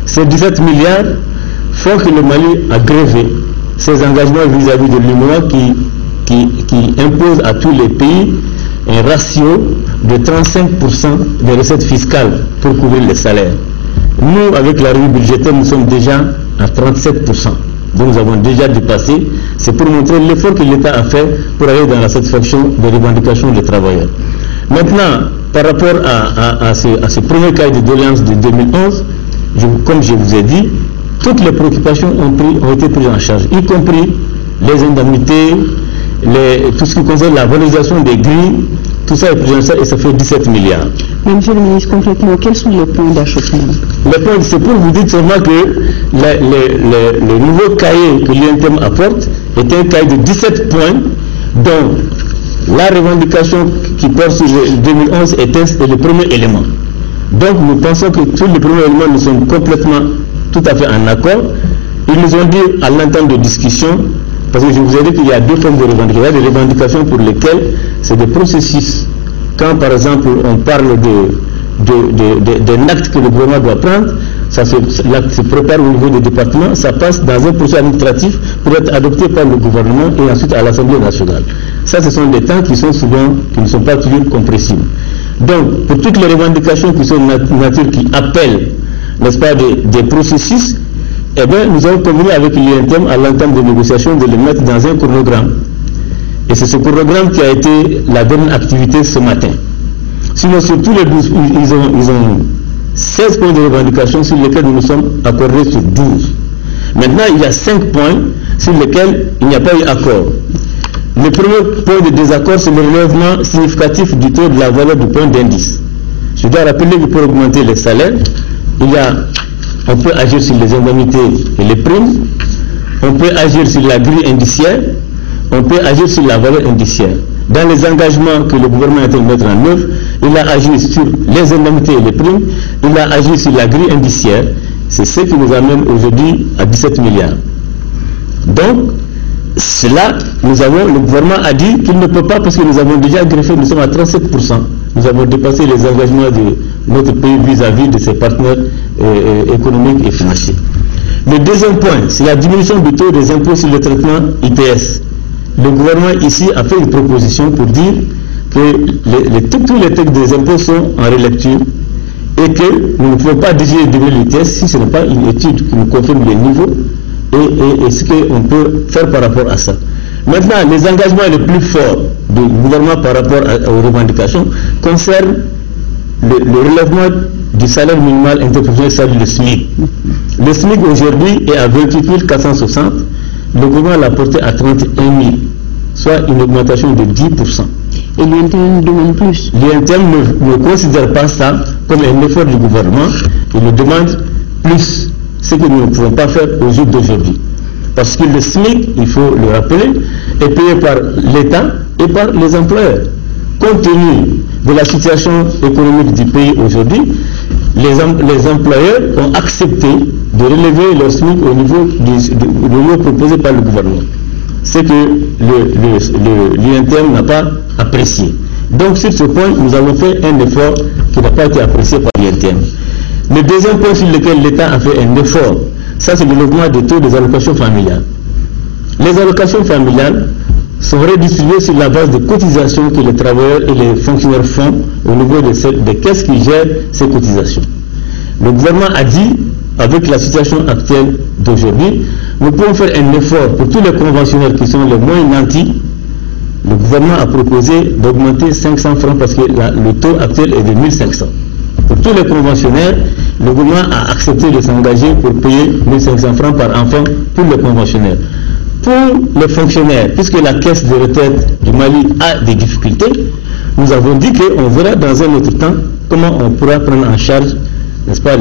Ces 17 milliards font que le Mali a grévé ses engagements vis-à-vis de l'UMOA qui impose à tous les pays un ratio de 35% des recettes fiscales pour couvrir les salaires. Nous, avec la revue budgétaire, nous sommes déjà à 37%. Donc nous avons déjà dépassé. C'est pour montrer l'effort que l'État a fait pour aller dans la satisfaction des revendications des travailleurs. Maintenant, par rapport à ce premier cahier de doléances de 2011, comme je vous ai dit, toutes les préoccupations ont été prises en charge, y compris les indemnités, tout ce qui concerne la valorisation des grilles, tout ça est pris en charge et ça fait 17 milliards. Mais monsieur le ministre, concrètement, quels sont les points d'achoppement? Les points, c'est pour vous dire seulement que le nouveau cahier que l'UNTM apporte est un cahier de 17 points dont la revendication qui porte sur 2011 est le premier élément. Donc nous pensons que tous les premiers éléments, nous sommes complètement tout à fait en accord. Ils nous ont dit à l'entente de discussion, parce que je vous ai dit qu'il y a deux formes de revendications. Il y a des revendications pour lesquelles c'est des processus. Quand par exemple on parle d'un acte que le gouvernement doit prendre, l'acte se prépare au niveau des départements, ça passe dans un processus administratif pour être adopté par le gouvernement et ensuite à l'Assemblée nationale. Ça, ce sont des temps qui ne sont pas toujours compressibles. Donc, pour toutes les revendications qui sont de nature qui appellent, n'est-ce pas, des processus, eh bien, nous avons convenu avec l'UNTM à l'entente des négociations de les mettre dans un chronogramme. Et c'est ce chronogramme qui a été la dernière activité ce matin. Sinon, sur tous les 12, ils ont 16 points de revendication sur lesquels nous nous sommes accordés sur 12. Maintenant, il y a 5 points sur lesquels il n'y a pas eu accord. Le premier point de désaccord, c'est le relèvement significatif du taux de la valeur du point d'indice. Je dois rappeler que pour augmenter les salaires, on peut agir sur les indemnités et les primes, on peut agir sur la grille indiciaire, on peut agir sur la valeur indiciaire. Dans les engagements que le gouvernement a été de mettre en œuvre, il a agi sur les indemnités et les primes, il a agi sur la grille indiciaire. C'est ce qui nous amène aujourd'hui à 17 milliards. Donc, cela, le gouvernement a dit qu'il ne peut pas parce que nous avons déjà greffé, nous sommes à 37%. Nous avons dépassé les engagements de notre pays vis-à-vis de ses partenaires économiques et financiers. Le deuxième point, c'est la diminution du taux des impôts sur le traitement IPS. Le gouvernement ici a fait une proposition pour dire que tous les textes des impôts sont en relecture et que nous ne pouvons pas décider de diminuer l'IPS si ce n'est pas une étude qui nous confirme les niveaux et ce qu'on peut faire par rapport à ça. Maintenant, les engagements les plus forts du gouvernement par rapport aux revendications concernent le relèvement du salaire minimal interprofessionnel, c'est-à-dire le SMIC. Le SMIC aujourd'hui est à 28 460, le gouvernement l'a porté à 31 000, soit une augmentation de 10%. Et l'UNTM demande plus. L'UNTM ne considère pas ça comme un effort du gouvernement, il nous demande plus, ce que nous ne pouvons pas faire au jour d'aujourd'hui. Parce que le SMIC, il faut le rappeler, est payé par l'État et par les employeurs. Compte tenu de la situation économique du pays aujourd'hui, les employeurs ont accepté de relever leur SMIC au niveau proposé par le gouvernement. C'est que l'INTM n'a pas apprécié. Donc sur ce point, nous avons fait un effort qui n'a pas été apprécié par l'INTM. Le deuxième point sur lequel l'État a fait un effort, ça c'est le logement des taux des allocations familiales. Les allocations familiales sont redistribuées sur la base de cotisations que les travailleurs et les fonctionnaires font au niveau des caisses qui gèrent ces cotisations. Le gouvernement a dit, avec la situation actuelle d'aujourd'hui, nous pouvons faire un effort pour tous les conventionnels qui sont les moins nantis. Le gouvernement a proposé d'augmenter 500 francs parce que le taux actuel est de 1500. Pour tous les conventionnaires, le gouvernement a accepté de s'engager pour payer 1500 francs par enfant pour les conventionnaires. Pour les fonctionnaires, puisque la caisse de retraite du Mali a des difficultés, nous avons dit qu'on verra dans un autre temps comment on pourra prendre en charge, n'est-ce pas,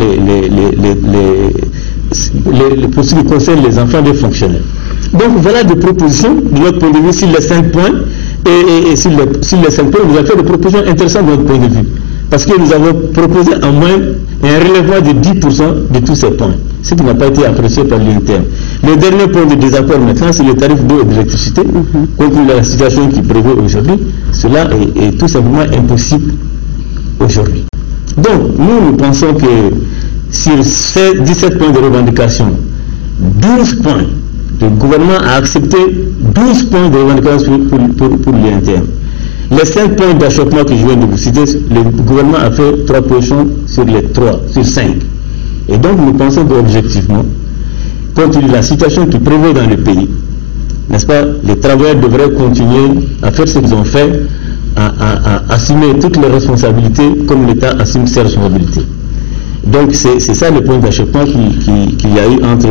pour ce qui concerne les enfants des fonctionnaires. Donc voilà des propositions de notre point de vue sur les 5 points. Et sur les 5 points, nous avons fait des propositions intéressantes de notre point de vue. Parce que nous avons proposé en moins un relèvement de 10% de tous ces points, ce qui n'a pas été apprécié par l'INTM. Le dernier point de désaccord maintenant, c'est le tarif d'eau et d'électricité. Compte tenu de la situation qui prévaut aujourd'hui, cela est tout simplement impossible aujourd'hui. Donc, nous pensons que sur ces 17 points de revendication, 12 points, le gouvernement a accepté 12 points de revendication pour l'INTM. Les 5 points d'achoppement que je viens de vous citer, le gouvernement a fait 3 positions sur les 5. Et donc nous pensons qu'objectivement, compte tenu de la situation qui prévaut dans le pays, n'est-ce pas, les travailleurs devraient continuer à faire ce qu'ils ont fait, à assumer toutes les responsabilités comme l'État assume ses responsabilités. Donc c'est ça le point d'achoppement qu'il y a eu entre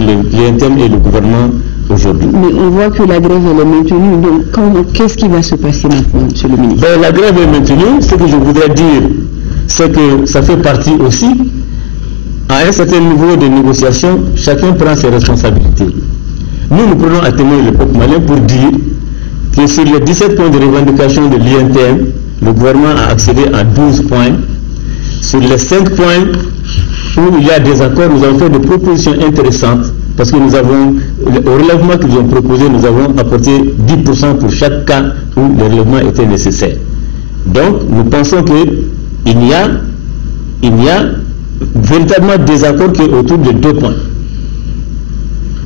l'INTM et le gouvernement aujourd'hui. Mais on voit que la grève elle est maintenue, donc qu'est-ce qui va se passer maintenant, monsieur le ministre? La grève est maintenue. Ce que je voudrais dire, c'est que ça fait partie aussi, à un certain niveau de négociation, chacun prend ses responsabilités. Nous prenons à témoin le peuple malien pour dire que sur les 17 points de revendication de l'INTM, le gouvernement a accédé à 12 points. Sur les 5 points où il y a des accords, nous avons fait des propositions intéressantes parce que nous avons, au relèvement qu'ils ont proposé, nous avons apporté 10% pour chaque cas où le relèvement était nécessaire. Donc, nous pensons qu'il n'y a véritablement des accords autour de 2 points.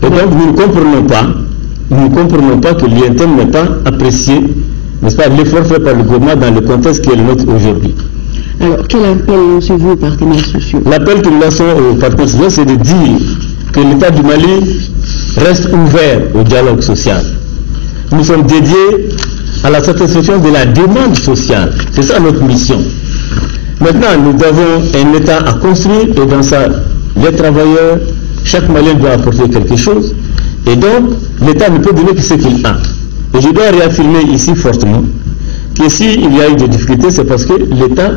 Et donc, nous ne comprenons pas que l'INTM n'ait pas apprécié, n'est-ce pas, l'effort fait par le gouvernement dans le contexte qui est le nôtre aujourd'hui. Alors, quel appel lancez-vous aux partenaires sociaux? L'appel que nous lançons aux partenaires sociaux, c'est de dire que l'État du Mali reste ouvert au dialogue social. Nous sommes dédiés à la satisfaction de la demande sociale. C'est ça notre mission. Maintenant, nous avons un État à construire et dans ça, les travailleurs, chaque Malien doit apporter quelque chose. Et donc, l'État ne peut donner que ce qu'il a. Et je dois réaffirmer ici fortement que s'il y a eu des difficultés, c'est parce que l'État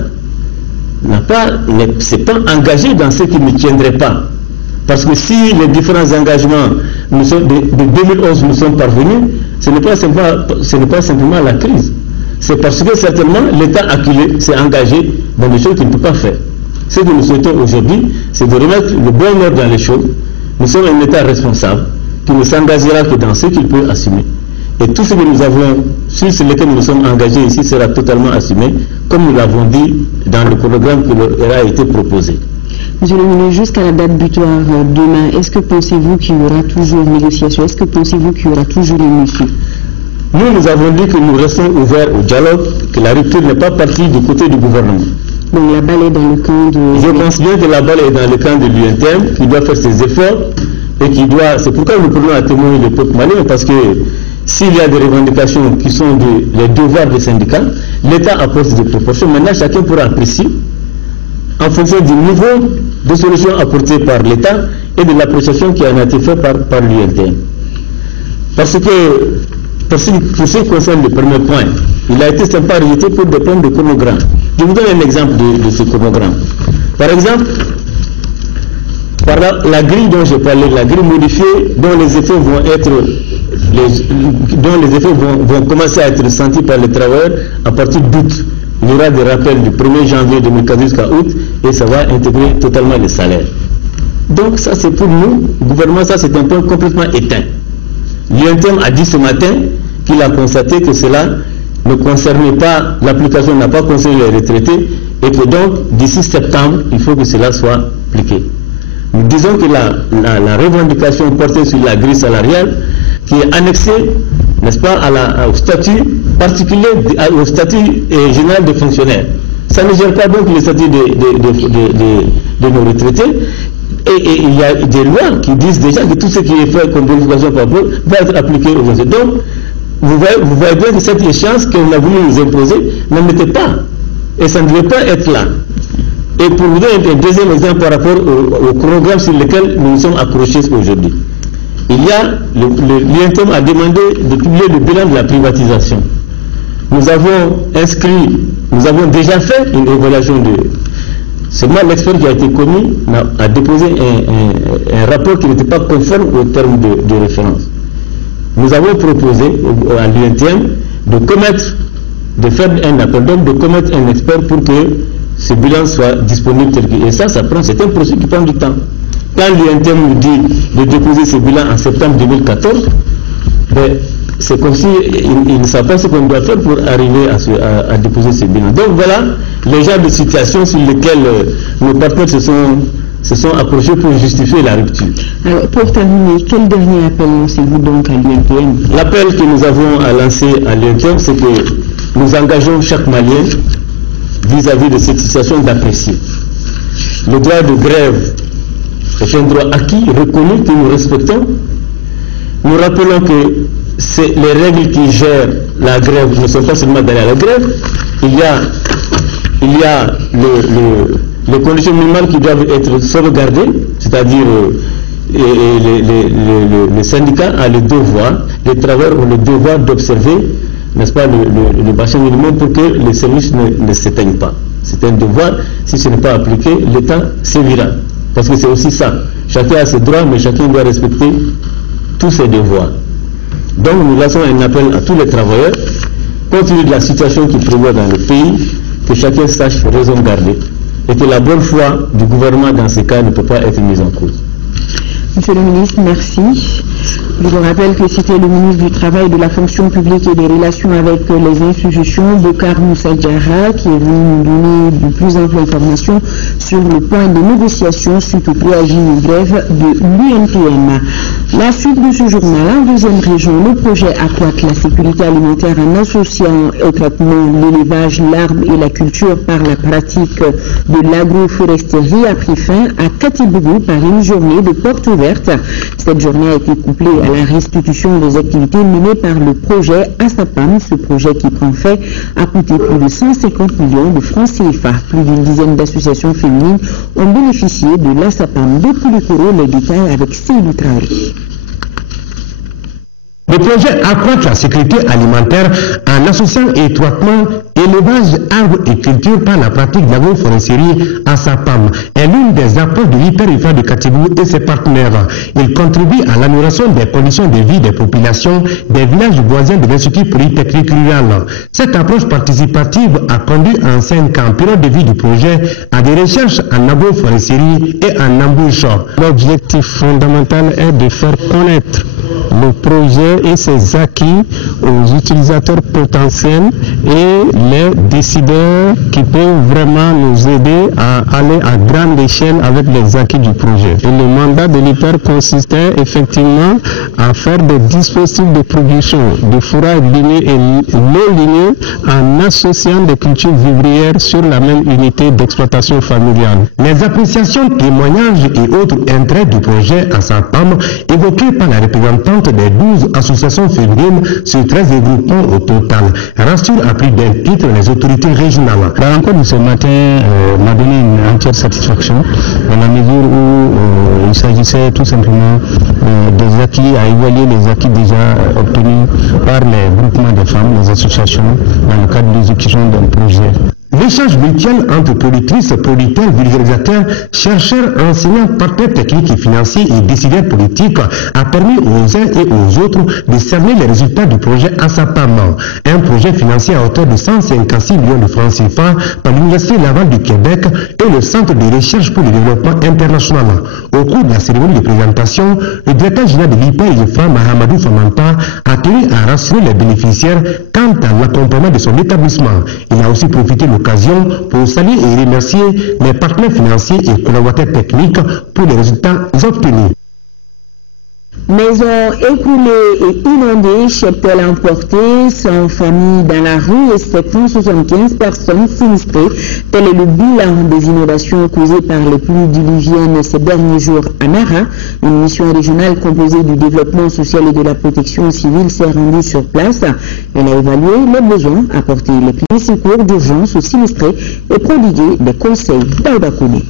ne s'est pas engagé dans ce qu'il ne tiendrait pas. Parce que si les différents engagements de 2011 nous sont parvenus, ce n'est pas simplement la crise. C'est parce que certainement l'État s'est engagé dans des choses qu'il ne peut pas faire. Ce que nous souhaitons aujourd'hui, c'est de remettre le bon ordre dans les choses. Nous sommes un État responsable qui ne s'engagera que dans ce qu'il peut assumer. Et tout ce que nous avons, sur lequel nous sommes engagés ici, sera totalement assumé, comme nous l'avons dit dans le programme qui leur a été proposé. Monsieur le ministre, jusqu'à la date butoir demain, est-ce que pensez-vous qu'il y aura toujours négociation? Est-ce que pensez-vous qu'il y aura toujours émission? Nous avons dit que nous restons ouverts au dialogue, que la rupture n'est pas partie du côté du gouvernement. Donc la balle est dans le camp de... Je pense bien que la balle est dans le camp de l'UNTM, qui doit faire ses efforts, et qui doit... C'est pourquoi nous prenons à témoigner le peuple malien, parce que s'il y a des revendications qui sont les devoirs des syndicats, l'État apporte des proportions. Maintenant, chacun pourra apprécier en fonction du niveau de solution apportée par l'État et de l'appréciation qui en a été faite par l'UNTM. Parce que, pour ce qui concerne le premier point, il a été simplement rejeté pour des problèmes de chronogramme. Je vous donne un exemple de ce chronogramme. Par exemple, par la grille dont j'ai parlé, la grille modifiée, dont les effets vont commencer à être ressentis par les travailleurs à partir d'août. Il y aura des rappels du 1er janvier 2014 jusqu'à août et ça va intégrer totalement les salaires. Donc ça c'est pour nous, le gouvernement, ça c'est un point complètement éteint. L'UNTM a dit ce matin qu'il a constaté que cela ne concernait pas, l'application n'a pas concerné les retraités et que donc d'ici septembre, il faut que cela soit appliqué. Nous disons que la revendication portée sur la grille salariale qui est annexée, n'est-ce pas, au statut particulier, au statut général des fonctionnaires. Ça ne gère pas donc le statut de nos retraités. Et il y a des lois qui disent déjà que tout ce qui est fait comme bonification par rapport va être appliqué aux fonctionnaires. Donc, vous voyez bien que cette échéance qu'on a voulu nous imposer n'en était pas. Et ça ne devait pas être là. Et pour vous donner un deuxième exemple par rapport au chronogramme sur lequel nous nous sommes accrochés aujourd'hui. Il y a, l'UNTM a demandé de publier le bilan de la privatisation. Nous avons déjà fait une évaluation de... Seulement l'expert qui a été commis a déposé un rapport qui n'était pas conforme aux termes de référence. Nous avons proposé à l'UNTM de faire un appel d'offres, de commettre un expert pour que ce bilan soit disponible tel que. Et ça prend, c'est un processus qui prend du temps. Quand l'UNTM nous dit de déposer ce bilan en septembre 2014, c'est comme si il ne savent pas ce qu'on doit faire pour arriver à déposer ce bilan. Donc voilà les genres de situations sur lesquelles nos partenaires se sont accrochés pour justifier la rupture. Alors, pour terminer, quel dernier appel lancez-vous donc à l'UNTM? L'appel que nous avons à lancer à l'UNTM, c'est que nous engageons chaque Malien vis-à-vis de cette situation d'apprécier. Le droit de grève est un droit acquis, reconnu, que nous respectons. Nous rappelons que les règles qui gèrent la grève ne sont pas seulement d'aller à la grève. Il y a les conditions minimales qui doivent être sauvegardées, c'est-à-dire les syndicats ont le devoir, les travailleurs ont le devoir d'observer, n'est-ce pas, le bassin minimum pour que les services ne s'éteignent pas. C'est un devoir. Si ce n'est pas appliqué, l'État sévira. Parce que c'est aussi ça. Chacun a ses droits, mais chacun doit respecter tous ses devoirs. Donc nous lançons un appel à tous les travailleurs, compte tenu de la situation qui prévoit dans le pays, que chacun sache raison garder et que la bonne foi du gouvernement dans ces cas ne peut pas être mise en cause. Monsieur le ministre, merci. Je vous rappelle que c'était le ministre du Travail, de la fonction publique et des relations avec les institutions, Bokar Moussa Diarra, qui est venu nous donner de plus amples informations sur le point de négociation suite au préavis de grève de l'UNTM. La suite de ce journal, en deuxième région, le projet accroître la sécurité alimentaire en associant au traitement l'élevage, l'arbre et la culture par la pratique de l'agroforesterie a pris fin à Katibougou par une journée de porte ouverte. Cette journée a été couplée à la restitution des activités menées par le projet ASAPAM. Ce projet qui prend fait a coûté plus de 150 millions de francs CFA. Plus d'une dizaine d'associations féminines ont bénéficié de l'ASAPAM. Depuis le Kourour, les détails avec Seydou Traoré. Le projet accroître la sécurité alimentaire en associant étroitement élevage, arbres et culture par la pratique de l'agroforesterie à SAPAM est l'une des approches de l'hyper-IFA de Katibougou et ses partenaires. Il contribue à l'amélioration des conditions de vie des populations des villages voisins de l'Institut polytechnique rural. Cette approche participative a conduit en 5 ans, période de vie du projet, à des recherches en agroforesterie et en embauche. L'objectif fondamental est de faire connaître le projet et ses acquis aux utilisateurs potentiels et les décideurs qui peuvent vraiment nous aider à aller à grande échelle avec les acquis du projet. Et le mandat de l'hyper consistait effectivement à faire des dispositifs de production de fourrage ligné et non ligné en associant des cultures vivrières sur la même unité d'exploitation familiale. Les appréciations, témoignages et autres intérêts du projet à SAPAM évoqués par la représentante des 12 associations féminines sur 13 groupements au total rassure à plus d'un titre les autorités régionales. La rencontre de ce matin m'a donné une entière satisfaction dans la mesure où il s'agissait tout simplement des acquis, à évaluer les acquis déjà obtenus par les groupements de femmes, les associations dans le cadre de l'exécution d'un projet. L'échange mutuel entre productrices, producteurs, vulgarisateurs, chercheurs, enseignants, partenaires techniques et financiers et décideurs politiques a permis aux uns et aux autres de cerner les résultats du projet ASAPAM, un projet financé à hauteur de 156 millions de francs CFA par l'Université Laval du Québec et le Centre de recherche pour le développement international. Au cours de la cérémonie de présentation, le directeur général de l'IPA, Mahamadou Famanta, a tenu à rassurer les bénéficiaires quant à l'accompagnement de son établissement. Il a aussi profité de l'occasion pour saluer et remercier les partenaires financiers et collaborateurs techniques pour les résultats obtenus. Maisons écoulées et inondées, cheptels emportés, sans famille dans la rue et 775 personnes sinistrées. Tel est le bilan des inondations causées par les pluies diluviennes ces derniers jours à Nara. Une mission régionale composée du développement social et de la protection civile s'est rendue sur place. Elle a évalué les besoins, apporté les premiers secours d'urgence aux sinistrés et prodigué des conseils d'Albakouni.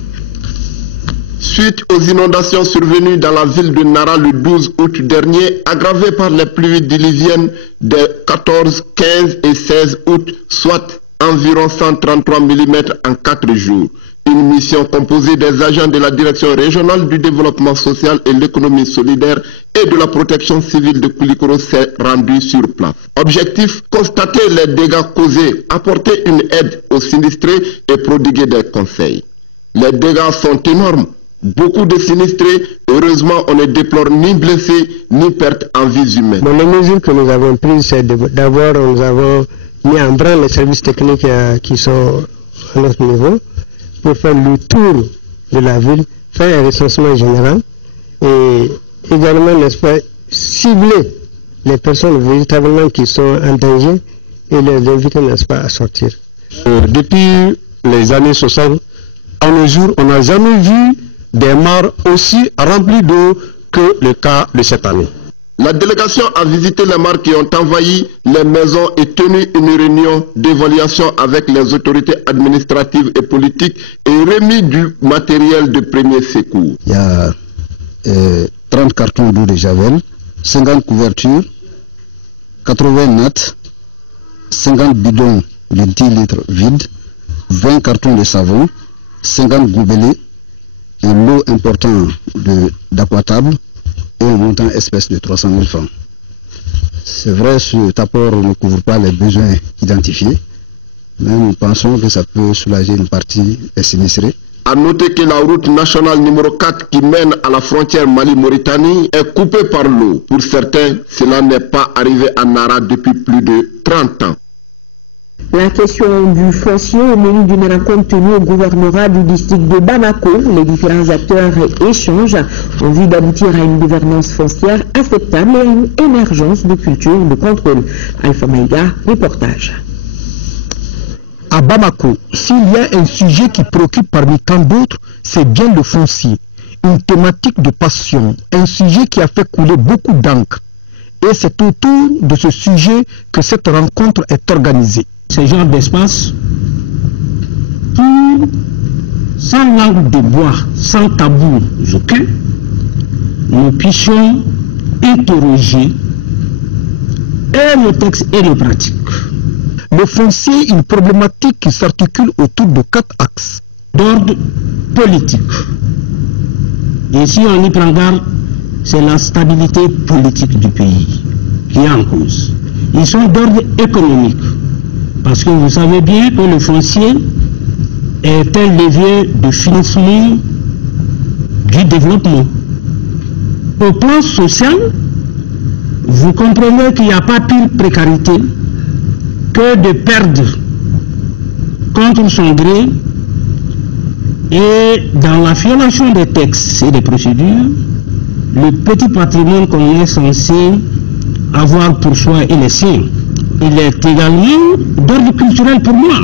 Suite aux inondations survenues dans la ville de Nara le 12 août dernier, aggravées par les pluies diluviennes des 14, 15 et 16 août, soit environ 133 mm en 4 jours. Une mission composée des agents de la Direction régionale du développement social et l'économie solidaire et de la protection civile de Koulikoro s'est rendue sur place. Objectif, constater les dégâts causés, apporter une aide aux sinistrés et prodiguer des conseils. Les dégâts sont énormes. Beaucoup de sinistrés, heureusement, on ne déplore ni blessés, ni perte en vies humaines. Bon, les mesures que nous avons prises, c'est d'abord, nous avons mis en branle les services techniques qui sont à notre niveau pour faire le tour de la ville, faire un recensement général et également, n'est-ce pas, cibler les personnes véritablement qui sont en danger et les inviter, n'est-ce pas, à sortir. Depuis les années 60, à nos jours, on n'a jamais vu des mares aussi remplies d'eau que le cas de cette année. La délégation a visité les mares qui ont envahi les maisons et tenu une réunion d'évaluation avec les autorités administratives et politiques et remis du matériel de premier secours. Il y a 30 cartons d'eau de javel, 50 couvertures, 80 nattes, 50 bidons de 10 litres vides, 20 cartons de savon, 50 gobelets, un lot important d'aquatable et un montant espèce de 300 000 francs. C'est vrai, cet apport ne couvre pas les besoins identifiés, mais nous pensons que ça peut soulager une partie des sinistrés. A noter que la route nationale numéro 4 qui mène à la frontière Mali-Mauritanie est coupée par l'eau. Pour certains, cela n'est pas arrivé à Nara depuis plus de 30 ans. La question du foncier au menu d'une rencontre tenue au gouvernorat du district de Bamako. Les différents acteurs échangent en vue d'aboutir à une gouvernance foncière acceptable et à une émergence de culture de contrôle. Alpha Maïga, reportage. À Bamako, s'il y a un sujet qui préoccupe parmi tant d'autres, c'est bien le foncier. Une thématique de passion, un sujet qui a fait couler beaucoup d'encre. Et c'est autour de ce sujet que cette rencontre est organisée. Ce genre d'espace pour, sans langue de bois, sans tabou aucun, nous puissions interroger et le texte et le pratique. Le foncier, une problématique qui s'articule autour de 4 axes. D'ordre politique. Et si on y prend garde, c'est la stabilité politique du pays qui est en cause. Ils sont d'ordre économique. Parce que vous savez bien que le foncier est un levier de financement du développement. Au plan social, vous comprenez qu'il n'y a pas pire précarité que de perdre contre son gré et dans la violation des textes et des procédures, le petit patrimoine qu'on est censé avoir pour soi et les siens. Il est également d'ordre culturel pour moi.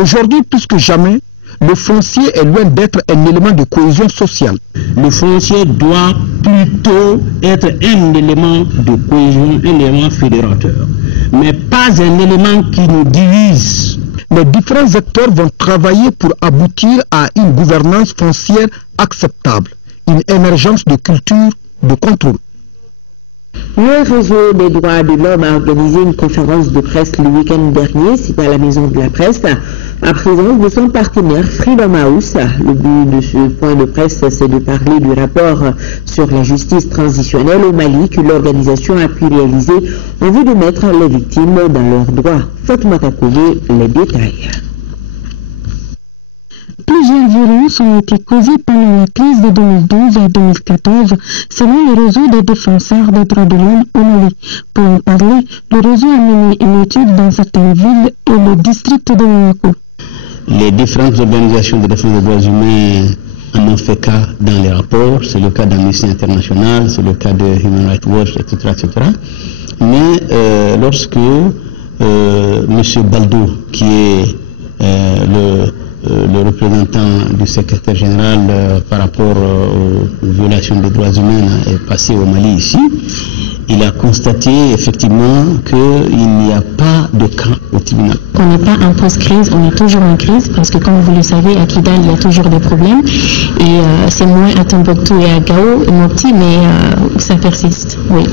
Aujourd'hui, plus que jamais, le foncier est loin d'être un élément de cohésion sociale. Le foncier doit plutôt être un élément de cohésion, un élément fédérateur, mais pas un élément qui nous divise. Les différents acteurs vont travailler pour aboutir à une gouvernance foncière acceptable, une émergence de culture de contrôle. Le réseau des droits de l'homme a organisé une conférence de presse le week-end dernier, citée à la Maison de la Presse. à présence de son partenaire Freedom House. Le but de ce point de presse, c'est de parler du rapport sur la justice transitionnelle au Mali que l'organisation a pu réaliser en vue de mettre les victimes dans leurs droits. Fatoumata Koulé, les détails. Plusieurs violences ont été causées pendant la crise de 2012 et 2014, selon le réseau des défenseurs des droits de l'homme au Mali. Pour en parler, le réseau a mené une étude dans certaines villes et le district de Monaco. Les différentes organisations de défense des droits humains en ont fait cas dans les rapports. C'est le cas d'Amnesty International, c'est le cas de Human Rights Watch, etc. etc. Mais lorsque M. Baldo, qui est le représentant du secrétaire général par rapport aux violations des droits humains est passé au Mali ici, il a constaté effectivement qu'il n'y a pas de cas au tribunal. On n'est pas en post-crise, on est toujours en crise parce que comme vous le savez, à Kidal, il y a toujours des problèmes et c'est moins à Tombouctou et à Gao, Mopti, mais ça persiste, oui.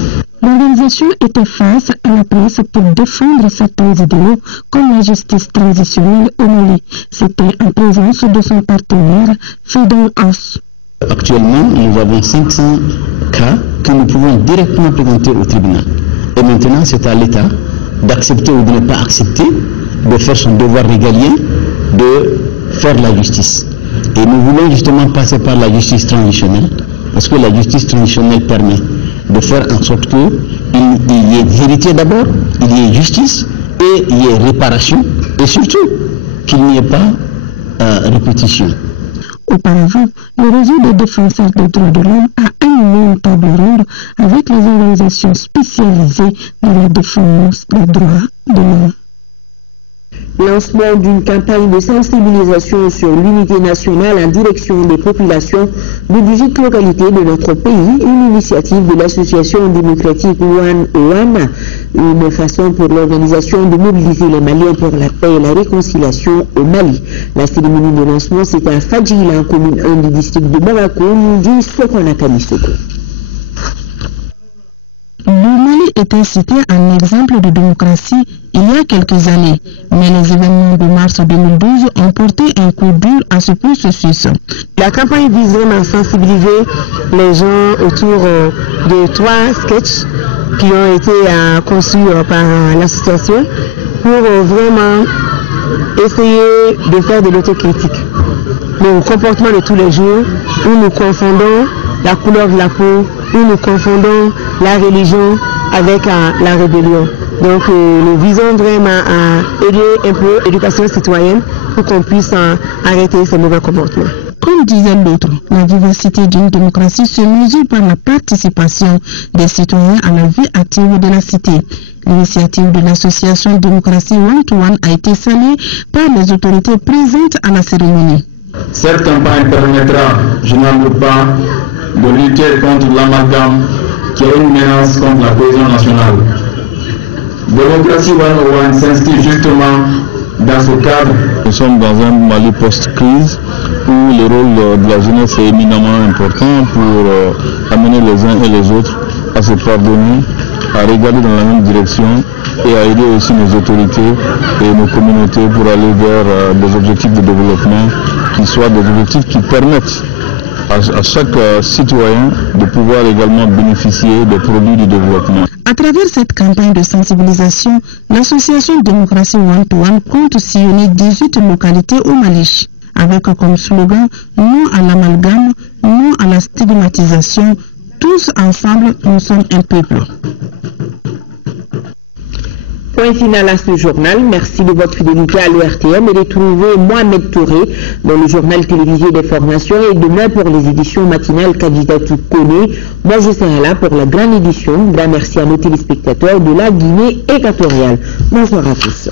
L'organisation était face à la presse pour défendre certains idéaux comme la justice transitionnelle au Mali. C'était en présence de son partenaire Freedom House. Actuellement, nous avons 500 cas que nous pouvons directement présenter au tribunal. Et maintenant, c'est à l'État d'accepter ou de ne pas accepter, de faire son devoir régalien, de faire la justice. Et nous voulons justement passer par la justice transitionnelle, parce que la justice transitionnelle permet de faire en sorte qu'il y ait vérité d'abord, il y ait justice, et il y ait réparation, et surtout qu'il n'y ait pas répétition. Auparavant, le réseau des défenseurs des droits de l'homme a animé une table ronde avec les organisations spécialisées dans la défense des droits de l'homme. Lancement d'une campagne de sensibilisation sur l'unité nationale en direction des populations de 18 localités de notre pays, une initiative de l'association démocratique One One, une façon pour l'organisation de mobiliser les Maliens pour la paix et la réconciliation au Mali. La cérémonie de lancement c'était à Fadjila, en commune 1 du district de Monaco, nous dit Sokonakani Soko. Le Mali était cité un exemple de démocratie il y a quelques années, mais les événements de mars 2012 ont porté un coup dur à ce processus. La campagne vise vraiment à sensibiliser les gens autour de 3 sketchs qui ont été conçus par l'association pour vraiment essayer de faire de l'autocritique. Le comportement de tous les jours où nous confondons la couleur de la peau, où nous confondons la religion avec la rébellion. Donc nous visons vraiment à aider un peu l'éducation citoyenne pour qu'on puisse arrêter ces mauvais comportements. Comme disait l'autre, la diversité d'une démocratie se mesure par la participation des citoyens à la vie active de la cité. L'initiative de l'association Démocratie One to One a été saluée par les autorités présentes à la cérémonie. Cette campagne permettra, je n'en doute pas, de lutter contre l'amalgame qui est une menace contre la cohésion nationale. Démocratie One s'inscrit justement dans ce cadre. Nous sommes dans un Mali post-crise où le rôle de la jeunesse est éminemment important pour amener les uns et les autres à se pardonner, à regarder dans la même direction et à aider aussi nos autorités et nos communautés pour aller vers des objectifs de développement qui soient des objectifs qui permettent à chaque citoyen de pouvoir également bénéficier des produits du développement. À travers cette campagne de sensibilisation, l'association Démocratie One to One compte sillonner 18 localités au Mali, avec comme slogan « Non à l'amalgame, non à la stigmatisation, tous ensemble, nous sommes un peuple ». Point final à ce journal. Merci de votre fidélité à l'ORTM et retrouvez Mohamed Touré dans le journal télévisé des formations et demain pour les éditions matinales Kadidatou Koné. Moi je serai là pour la grande édition. Grand merci à nos téléspectateurs de la Guinée équatoriale. Bonsoir à tous.